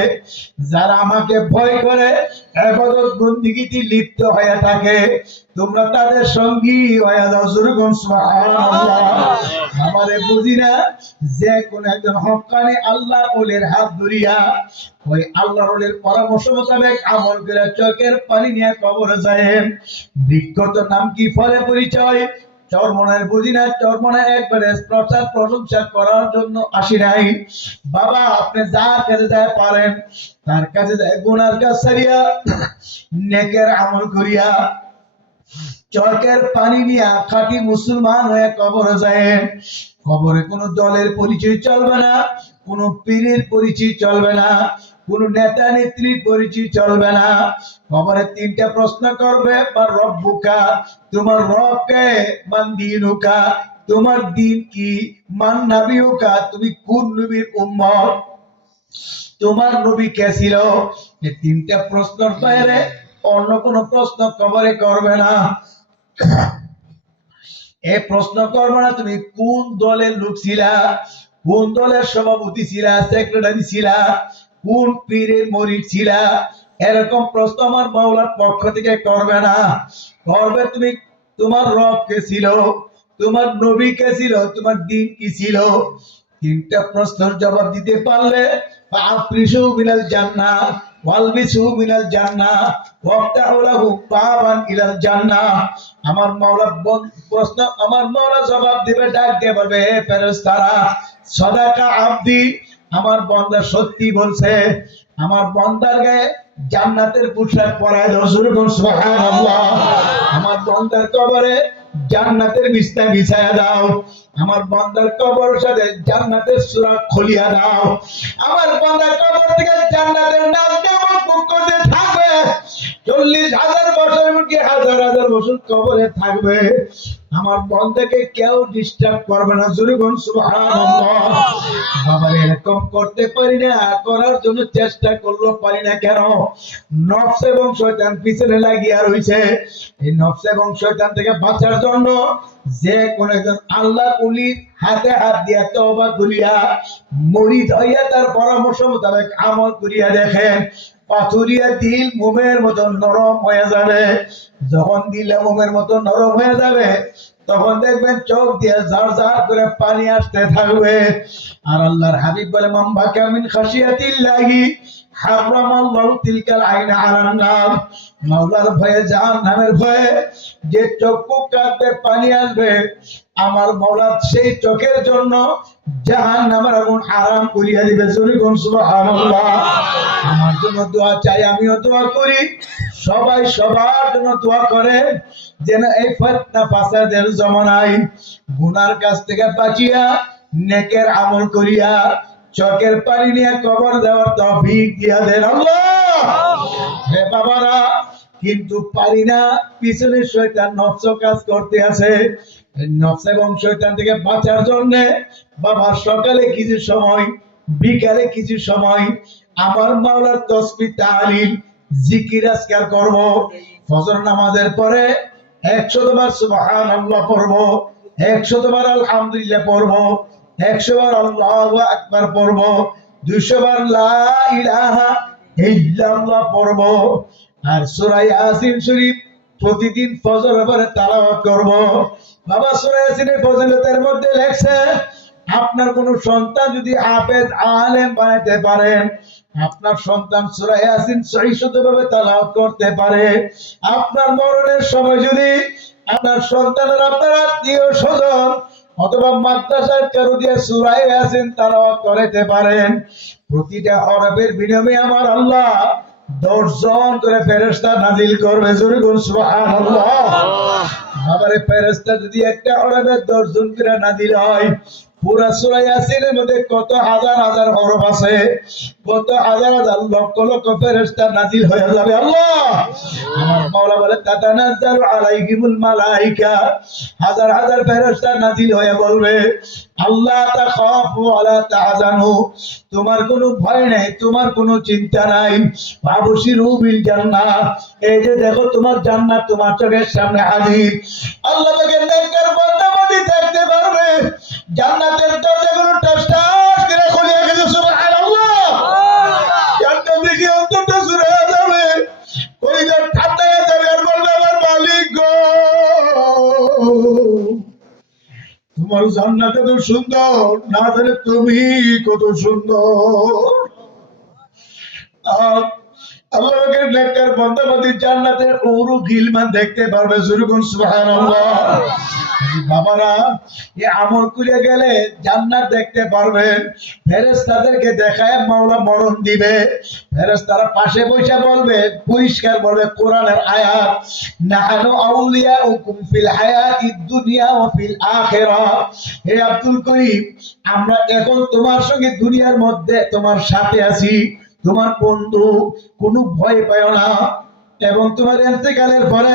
যারা আমাকে ভয় করে ইবাদত বন্দেগীতে লিপ্ত হয়ে থাকে, তোমরা তাদের সঙ্গী হয়ে যাও। যেরকম সুবহানাল্লাহ। আমারে বুঝি না, যে কোন একজন হক্কানি আল্লাহ ওলির হাত ধরিয়া ওই আল্লাহর ওলির পরামর্শ মোতাবেক আমল করে চোখের পানি নিয়ে কবরে যায়। বিখ্যাত নাম কি, ফলে পরিচয়, চরমনের বুঝি না, চরমনে একবারে প্রচার প্রশংসা করার জন্য আসি নাই। বাবা আপনি যার কাছে যায় পারেন তার কাছে যায়, গুনার কাজ ছাড়িয়া নেকের আমল করিয়া চোখের পানি নিয়া খাঁটি মুসলমান হয়ে কবরে যায়। কবরে কোনো দলের পরিচয় চলবে না, কোনো পীরের পরিচয় চলবে না, কোন নেতা নেত্রীর পরিচয় চলবে না। কবরে 3টা প্রশ্ন করবে, বা রব্বুকা, তোমার রব কে, মান দীনুকা, তোমার দিন কি, মান নাবিয়ুকা, তুমি কোন নবীর উম্মত, তোমার নবী কে ছিল। এই তিনটা প্রশ্নের বাইরে অন্য কোনো প্রশ্ন কবরে করবে না। এই প্রশ্ন করবে না তুমি কোন দলের লোক ছিলা, কোন দলের সভাপতি ছিলা, সেক্রেটারি ছিলা, কোন পীরের মরিদ ছিলা, এরকম প্রশ্ন আমার মাওলার পক্ষ থেকে করবে না। করবে তুমি তোমার রব কে ছিল, তোমার নবী কে ছিল, তোমার দিন কি ছিল। তিনটা প্রশ্নের জবাব দিতে পারলে ফাআফরিশু মিনাল জান্নাহ ওয়ালবিসু মিনাল জান্নাহ ওয়াফতাহু লাহু বাবান ইলাল জান্নাহ। আমার মাওলা প্রশ্ন, আমার মাওলা জবাব দিবে, ডাক দিয়ে বলবে, হে ফেরেশতারা, সাদাকা আব্দি, আমার বান্দা সত্যি বলছে, আমার বান্দার গায়ে জান্নাতের পোশাক পরায় দাও, সুবহানাল্লাহ। আমার বান্দার কবরে জান্নাতের বিছনা বিছায়া দাও, আমার বান্দার কবর সাথে জান্নাতের সূরা খুলিয়া দাও। আমার বান্দার কবর থেকে জান্নাতের নাম কেমন মুখ করতে থাকবে, 40,000 বছর, এমনকি হাজার হাজার বছর কবরে থাকবে। আমার বান্দাকে কেউ ডিস্টার্ব করবে না, জোরে বলুন সুবহানাল্লাহ। বাবা এরকম করতে পারি না, করার জন্য চেষ্টা করলেও পারি না। কেন? নফস এবং শয়তান পিছনে লাগিয়া রইছে। এই নফস এবং শয়তান থেকে বাঁচার জন্য যে কোন একজন আল্লাহর ওলির হাতে হাত দিয়া তওবা করিয়া মুরিদ হইয়া তার পরামর্শ মোতাবেক আমল করিয়া দেখেন, পাথুরিয়া দিল মোমের মতো নরম হয়ে যাবে। যখন দিলে মোমের মতো নরম হয়ে যাবে, তখন দেখবেন চোখ দিয়ে ঝার ঝার করে পানি আসতে থাকবে। আর আল্লাহর হাবিব বলে, মান বাকা মিন খাশিয়াতিল্লাহি হারামাল্লাহু তিলকাল আইনা আলান নার। মাওলার ভয়ে, জাহান্নামের ভয়ে যে চক্ষু কাঁদবে, পানি আসবে, আমার মাওলা সেই চোখের জন্য জাহান্নামের আগুন হারাম করিয়া দিবে, জোরে কোন সুবহানাল্লাহ। আমার জন্য দোয়া চাই, আমিও দোয়া করি, সবাই সবার জন্য দোয়া করে, যেন এই ফিতনা ফাসাদের জমানায় গুনার কাছ থেকে বাঁচিয়া নেকের আমল করিয়া চোখের পানি নিয়ে কবর দেওয়ার তৌফিক দিয়া দেন আল্লাহ। হে বাবারা, কিন্তু পারি না, পিছনে শয়তান নফস কাজ করতে আছে। নফস এবং শয়তান থেকে বাঁচার জন্য বাবা সকালে কিছু সময়, বিকালে কিছু সময় আমার মাওলার তাসবিহ তাহলিল জিকির আজকার করব। ফজর নামাজের পরে 100 বার সুবহানাল্লাহ পড়ব, 100 বার আলহামদুলিল্লাহ পড়ব, 100 বার আল্লাহু আকবার পড়ব, 200 বার লা ইলাহা ইল্লাল্লাহ পড়ব। আর সূরা ইয়াসিন শরীফ প্রতিদিন ফজরের পরে তেলাওয়াত করব। বাবা সূরা ইয়াসিনের ফজিলতের মধ্যে লেখছে, আপনার কোন সন্তান যদি হাফেজ আলেম বানাতে পারেন, আপনার সন্তান সূরা ইয়াসিন সহিষ্ণুভাবে তেলাওয়াত করতে পারে, আপনার মরণের সময় যদি আপনার সন্তানের, আপনার আত্মীয় স্বজন অথবা মাদ্রাসার কারো দিয়ে সূরা ইয়াসিন তেলাওয়াত করাতে পারেন, প্রতিটা হরফের বিনিময়ে আমার আল্লাহ 10 জন করে ফেরেশতা নাজিল করবে, জোরে বলুন সুবহানাল্লাহ। আমারে ফেরেশতা যদি একটা হরফে 10 জন করে নাজিল হয়, পুরা সূরা ইয়াসিনের মধ্যে কত হাজার হাজার হরফ আছে, কত হাজার হাজার লক্ষ লক্ষ ফেরেশতা নাজিল হয়ে যাবে। আল্লাহ আমার মাওলা বলে, তাতানাজ্জালু আলাইহিমুল মালাইকা, হাজার হাজার ফেরেশতা নাজিল হয়ে বলবে, আল্লাহ তাখাফু ওয়ালা তাহজানু, তোমার কোনো ভয় নাই, তোমার কোনো চিন্তা নাই, বাবশিরু বিল জান্নাহ, এই যে দেখো তোমার জান্নাত তোমার চোখের সামনে হাজির। আল্লাহ পাকে নেককার বান্দা বান্দি দেখতে পারবে, জান্নাতের দরজাগুলো টাস টাস করে খুলে গেছে, সুবহানাল্লাহ। জান্নাত দেখে অন্তরটা জুড়ে যাবে, কলিজা ঠান্ডা হয়ে যাবে, আর বলবে, আমার মালিক গো, তোমার জান্নাত এত সুন্দর, না জানে তুমি কত সুন্দর। আল্লাহকে নেককার বান্দা বান্দি জান্নাতের হুরু গিলমান দেখতে পারবে, জোরে বলুন সুবহানাল্লাহ। বাবারা, এই আমল করে গেলে জান্নাত দেখতে পারবেন। ফেরেশতাদেরকে দেখায় মাওলা মরণ দিবে, ফেরেশতারা পাশে বসে বলবে, পরিষ্কার বলবে কোরআনের আয়াত, নাহানু আউলিয়াউকুম ফিল হায়াতিদ দুনিয়া ওয়া ফিল আখিরাহ। হে আব্দুল করিম, আমরা এখন তোমার সঙ্গে দুনিয়ার মধ্যে তোমার সাথে আছি, তোমার বন্ধু, কোনো ভয় পাও না, এবং তোমার ইন্তেকালের পরে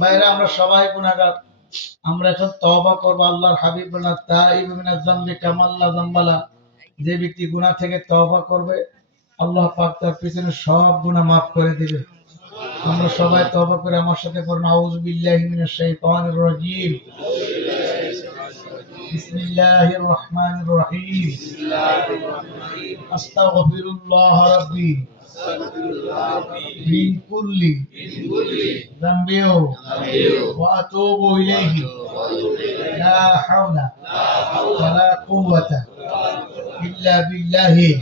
ভাইরা আমরা সবাই গুনাহগার। আমরা এখন তওবা করব। আল্লাহর হাবিব বলেন তাইব মিনাজ যামবি কামাল্লা যামবালা। যে ব্যক্তি গুনাহ থেকে তওবা করবে আল্লাহ পাক তার পিছনে সব গুনাহ মাফ করে দিবে। আমরা সবাই তওবা করে আমার সাথে পড়ুন আউযু বিল্লাহি মিনাশ শাইতানির রাজীম। বিসমিল্লাহির রহমানির রহিম। আস্তাগফিরুল্লাহ রাব্বি মিন কুল্লি যামবিন ওয়া আতুবু ইলাইহি লা হাওলা ওয়ালা কুওয়াতা ইল্লা বিল্লাহিল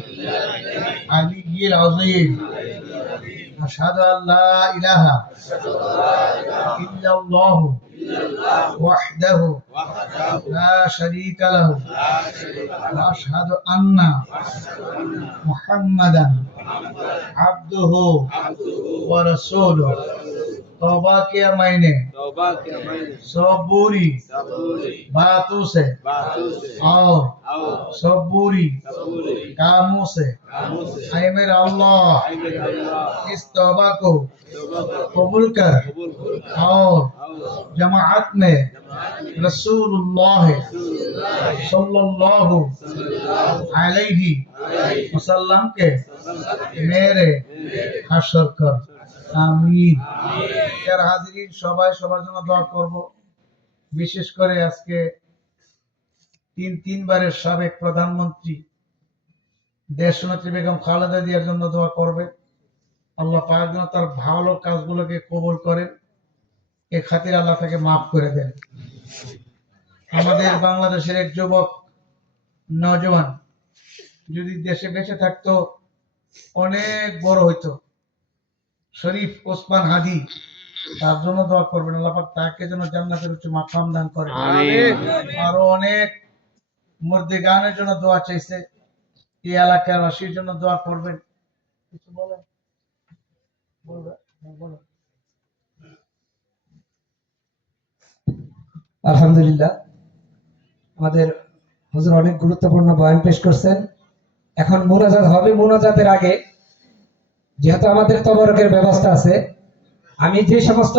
আলিয়্যিল আযীম। أشهد أن لا إله إلا الله وحده لا شريك له وأشهد أن محمدا عبده ورسوله। तौबा किया मैंने सब बुरी बातों से और सब बुरी कामों से। ऐ मेरा अल्लाह इस तौबा को कबूल कर और जमाअत में रसूलुल्लाह सल्लल्लाहु अलैहि वसल्लम के मेरे हशर कर। আমিন। যার হাজিরিন সবাই সবার জন্য দোয়া করব। বিশেষ করে আজকে তিনবারের সাবেক প্রধানমন্ত্রী দেশনেত্রী বেগম খালেদা জিয়ার জন্য দোয়া করবে। আল্লাহ পাক যেন তার ভালো কাজগুলোকে কবুল করেন, এ খাতির আল্লাহ তাকে মাফ করে দেন। আমাদের বাংলাদেশের এক যুবক নওজোয়ান যদি দেশে বেঁচে থাকতো অনেক বড় হইতো, শরীফ ওসমান হাদি, তার জন্য দোয়া করবেন। আল্লাহ পাক তাকে যেন জান্নাতের উচ্চ মাকাম দান করেন। আমিন। আরো অনেক মুর্দিগানের জন্য দোয়া চাইছে, এই এলাকার বাসীর জন্য দোয়া করবেন। কিছু বলেন? বলো। আলহামদুলিল্লাহ, আমাদের হুজুর অনেক গুরুত্বপূর্ণ বয়ান পেশ করছেন। এখন মুনাজাত হবে। মুনাজাতের আগে যেহেতু আমাদের তবরকের ব্যবস্থা আছে, আমি যে সমস্ত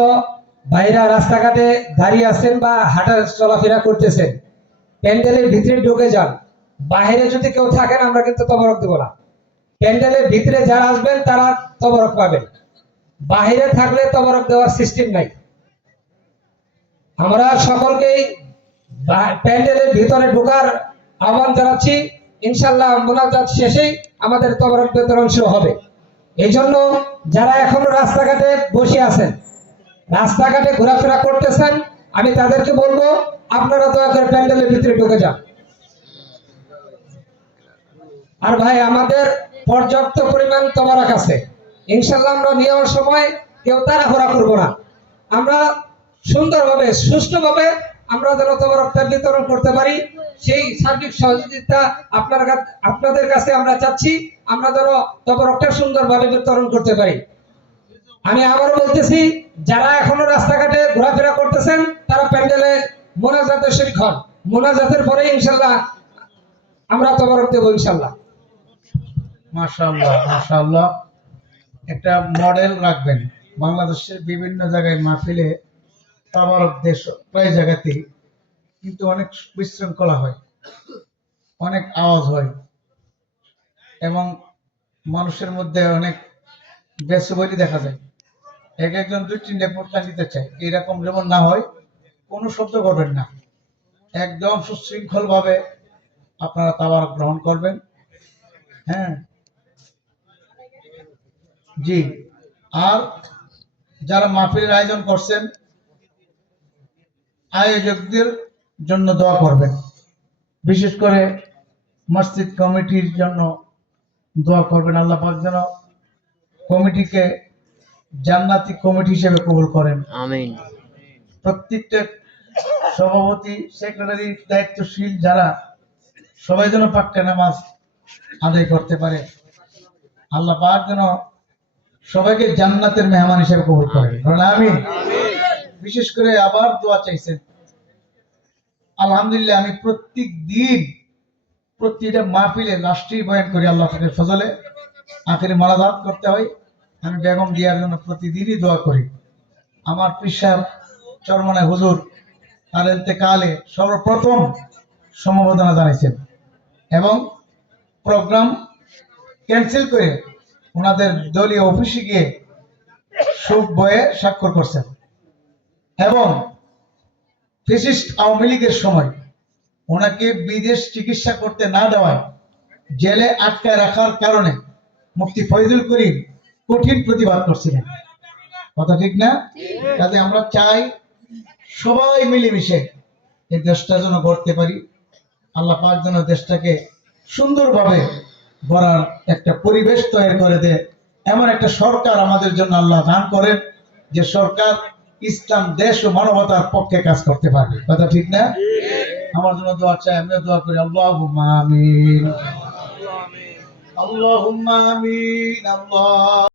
ভাইরা রাস্তাঘাটে দাঁড়িয়ে আছেন বা হাঁটা চলাফেরা করতেছেন, প্যান্ডেলের ভিতরে ঢুকে যান। বাইরে যদি কেউ থাকেন আমরা কিন্তু তবরক দেব না। প্যান্ডেলের ভিতরে যারা আসবেন তারা তবরক পাবেন, বাইরে থাকলে তবরক দেওয়ার সিস্টেম নাই। আমরা সকলকেই প্যান্ডেলের ভিতরে ঢোকার আহ্বান জানাচ্ছি। ইনশাআল্লাহ মুনাজাত শেষেই আমাদের তবরক বিতরণ শুরু হবে। এই জন্য যারা এখনো রাস্তাঘাটে বসে আছেন, রাস্তাঘাটে ঘোরাফেরা করতেছেন, আমি তাদেরকে বলবো আপনারা দয়া করে প্যান্ডেলের ভিতরে ঢুকে যান। আর ভাই, আমাদের পর্যাপ্ত পরিমাণ তবরক আছে। ইনশাআল্লাহ আমরা নেওয়ার সময় কেউ তাড়াহুড়া করব না। আমরা সুন্দরভাবে সুষ্ঠুভাবে আমরা যেন তবরকটা বিতরণ করতে পারি, সেই সার্বিক সহযোগিতা আপনাদের কাছে আমরা চাচ্ছি। আমরা যেন তবরকটা সুন্দরভাবে বিতরণ করতে পারি। আমি আবারও বলতেছি, যারা এখনো রাস্তাঘাটে ঘোরাফেরা করতেছেন তারা প্যান্ডেলে মোনাজাতে শরীক হন। মোনাজাতের পরে ইনশাআল্লাহ আমরা তবরক দেব ইনশাআল্লাহ। মাশাআল্লাহ মাশাআল্লাহ। একটা মডেল রাখবেন। বাংলাদেশের বিভিন্ন জায়গায় মাহফিলে তবরক দেশ প্রায় জায়গাতেই, কিন্তু অনেক বিশৃঙ্খলা হয়, অনেক আওয়াজ হয় এবং মানুষের মধ্যে অনেক বেসবরি দেখা যায়। একজন 2-3টা পোটলা নিতে চায়, এরকম যেমন না হয় কোনো শব্দ করবেন না। একদম সুশৃঙ্খল ভাবে আপনারা তাবারক গ্রহণ করবেন। হ্যাঁ জি। আর যারা মাহফিলের আয়োজন করছেন, আয়োজকদের জন্য দোয়া করবেন। বিশেষ করে মসজিদ কমিটির জন্য দোয়া করবেন। আল্লাহ পাক যেন কমিটিকে জান্নাতি কমিটি হিসেবে কবুল করেন। আমিন। প্রত্যেকটা সভাপতি, সেক্রেটারি, দায়িত্বশীল যারা, সবাই যেন পাক্কা নামাজ আদায় করতে পারে। আল্লাহ পাক যেন সবাইকে জান্নাতের মেহমান হিসেবে কবুল করেন। আমিন। বিশেষ করে আবার দোয়া চাইছেন। আলহামদুলিল্লাহ, আমি প্রত্যেক দিন প্রতিটা মাহফিলে লাস্টেই বয়ান করি। আল্লাহ পাকের ফজলে আখেরে মালাদাত করতে হয়। আমি বেগম জিয়ার জন্য প্রতিদিনই দোয়া করি। আমার পীর সাহেব চরমনায় হুজুর তার ইন্তেকালে সর্বপ্রথম সমবেদনা জানাইছেন এবং প্রোগ্রাম ক্যান্সেল করে ওনাদের দলীয় অফিসে গিয়ে শোক বয়ে স্বাক্ষর করছেন এবং ফ্যাসিস্ট আওয়ামী লীগের সময় ওনাকে বিদেশ চিকিৎসা করতে না দেওয়ায় জেলে আটকায় রাখার কারণে মুফতি ফয়জুল করিম কঠিন প্রতিবাদ করছিলেন। কথা ঠিক না? কাজে আমরা চাই সবাই মিলেমিশে এই দেশটা যেন গড়তে পারি। আল্লাহ পাক যেন দেশটাকে সুন্দরভাবে গড়ার একটা পরিবেশ তৈরি করে দেয়, এমন একটা সরকার আমাদের জন্য আল্লাহ দান করেন যে সরকার ইসলাম দেশ ও মানবতার পক্ষে কাজ করতে পারবে। কথা ঠিক না? আমার জন্য দোয়া চাই, আমিও দোয়া করি। আল্লাহুম্মা আমিন, আল্লাহুম্মা আমিন। আল্লাহ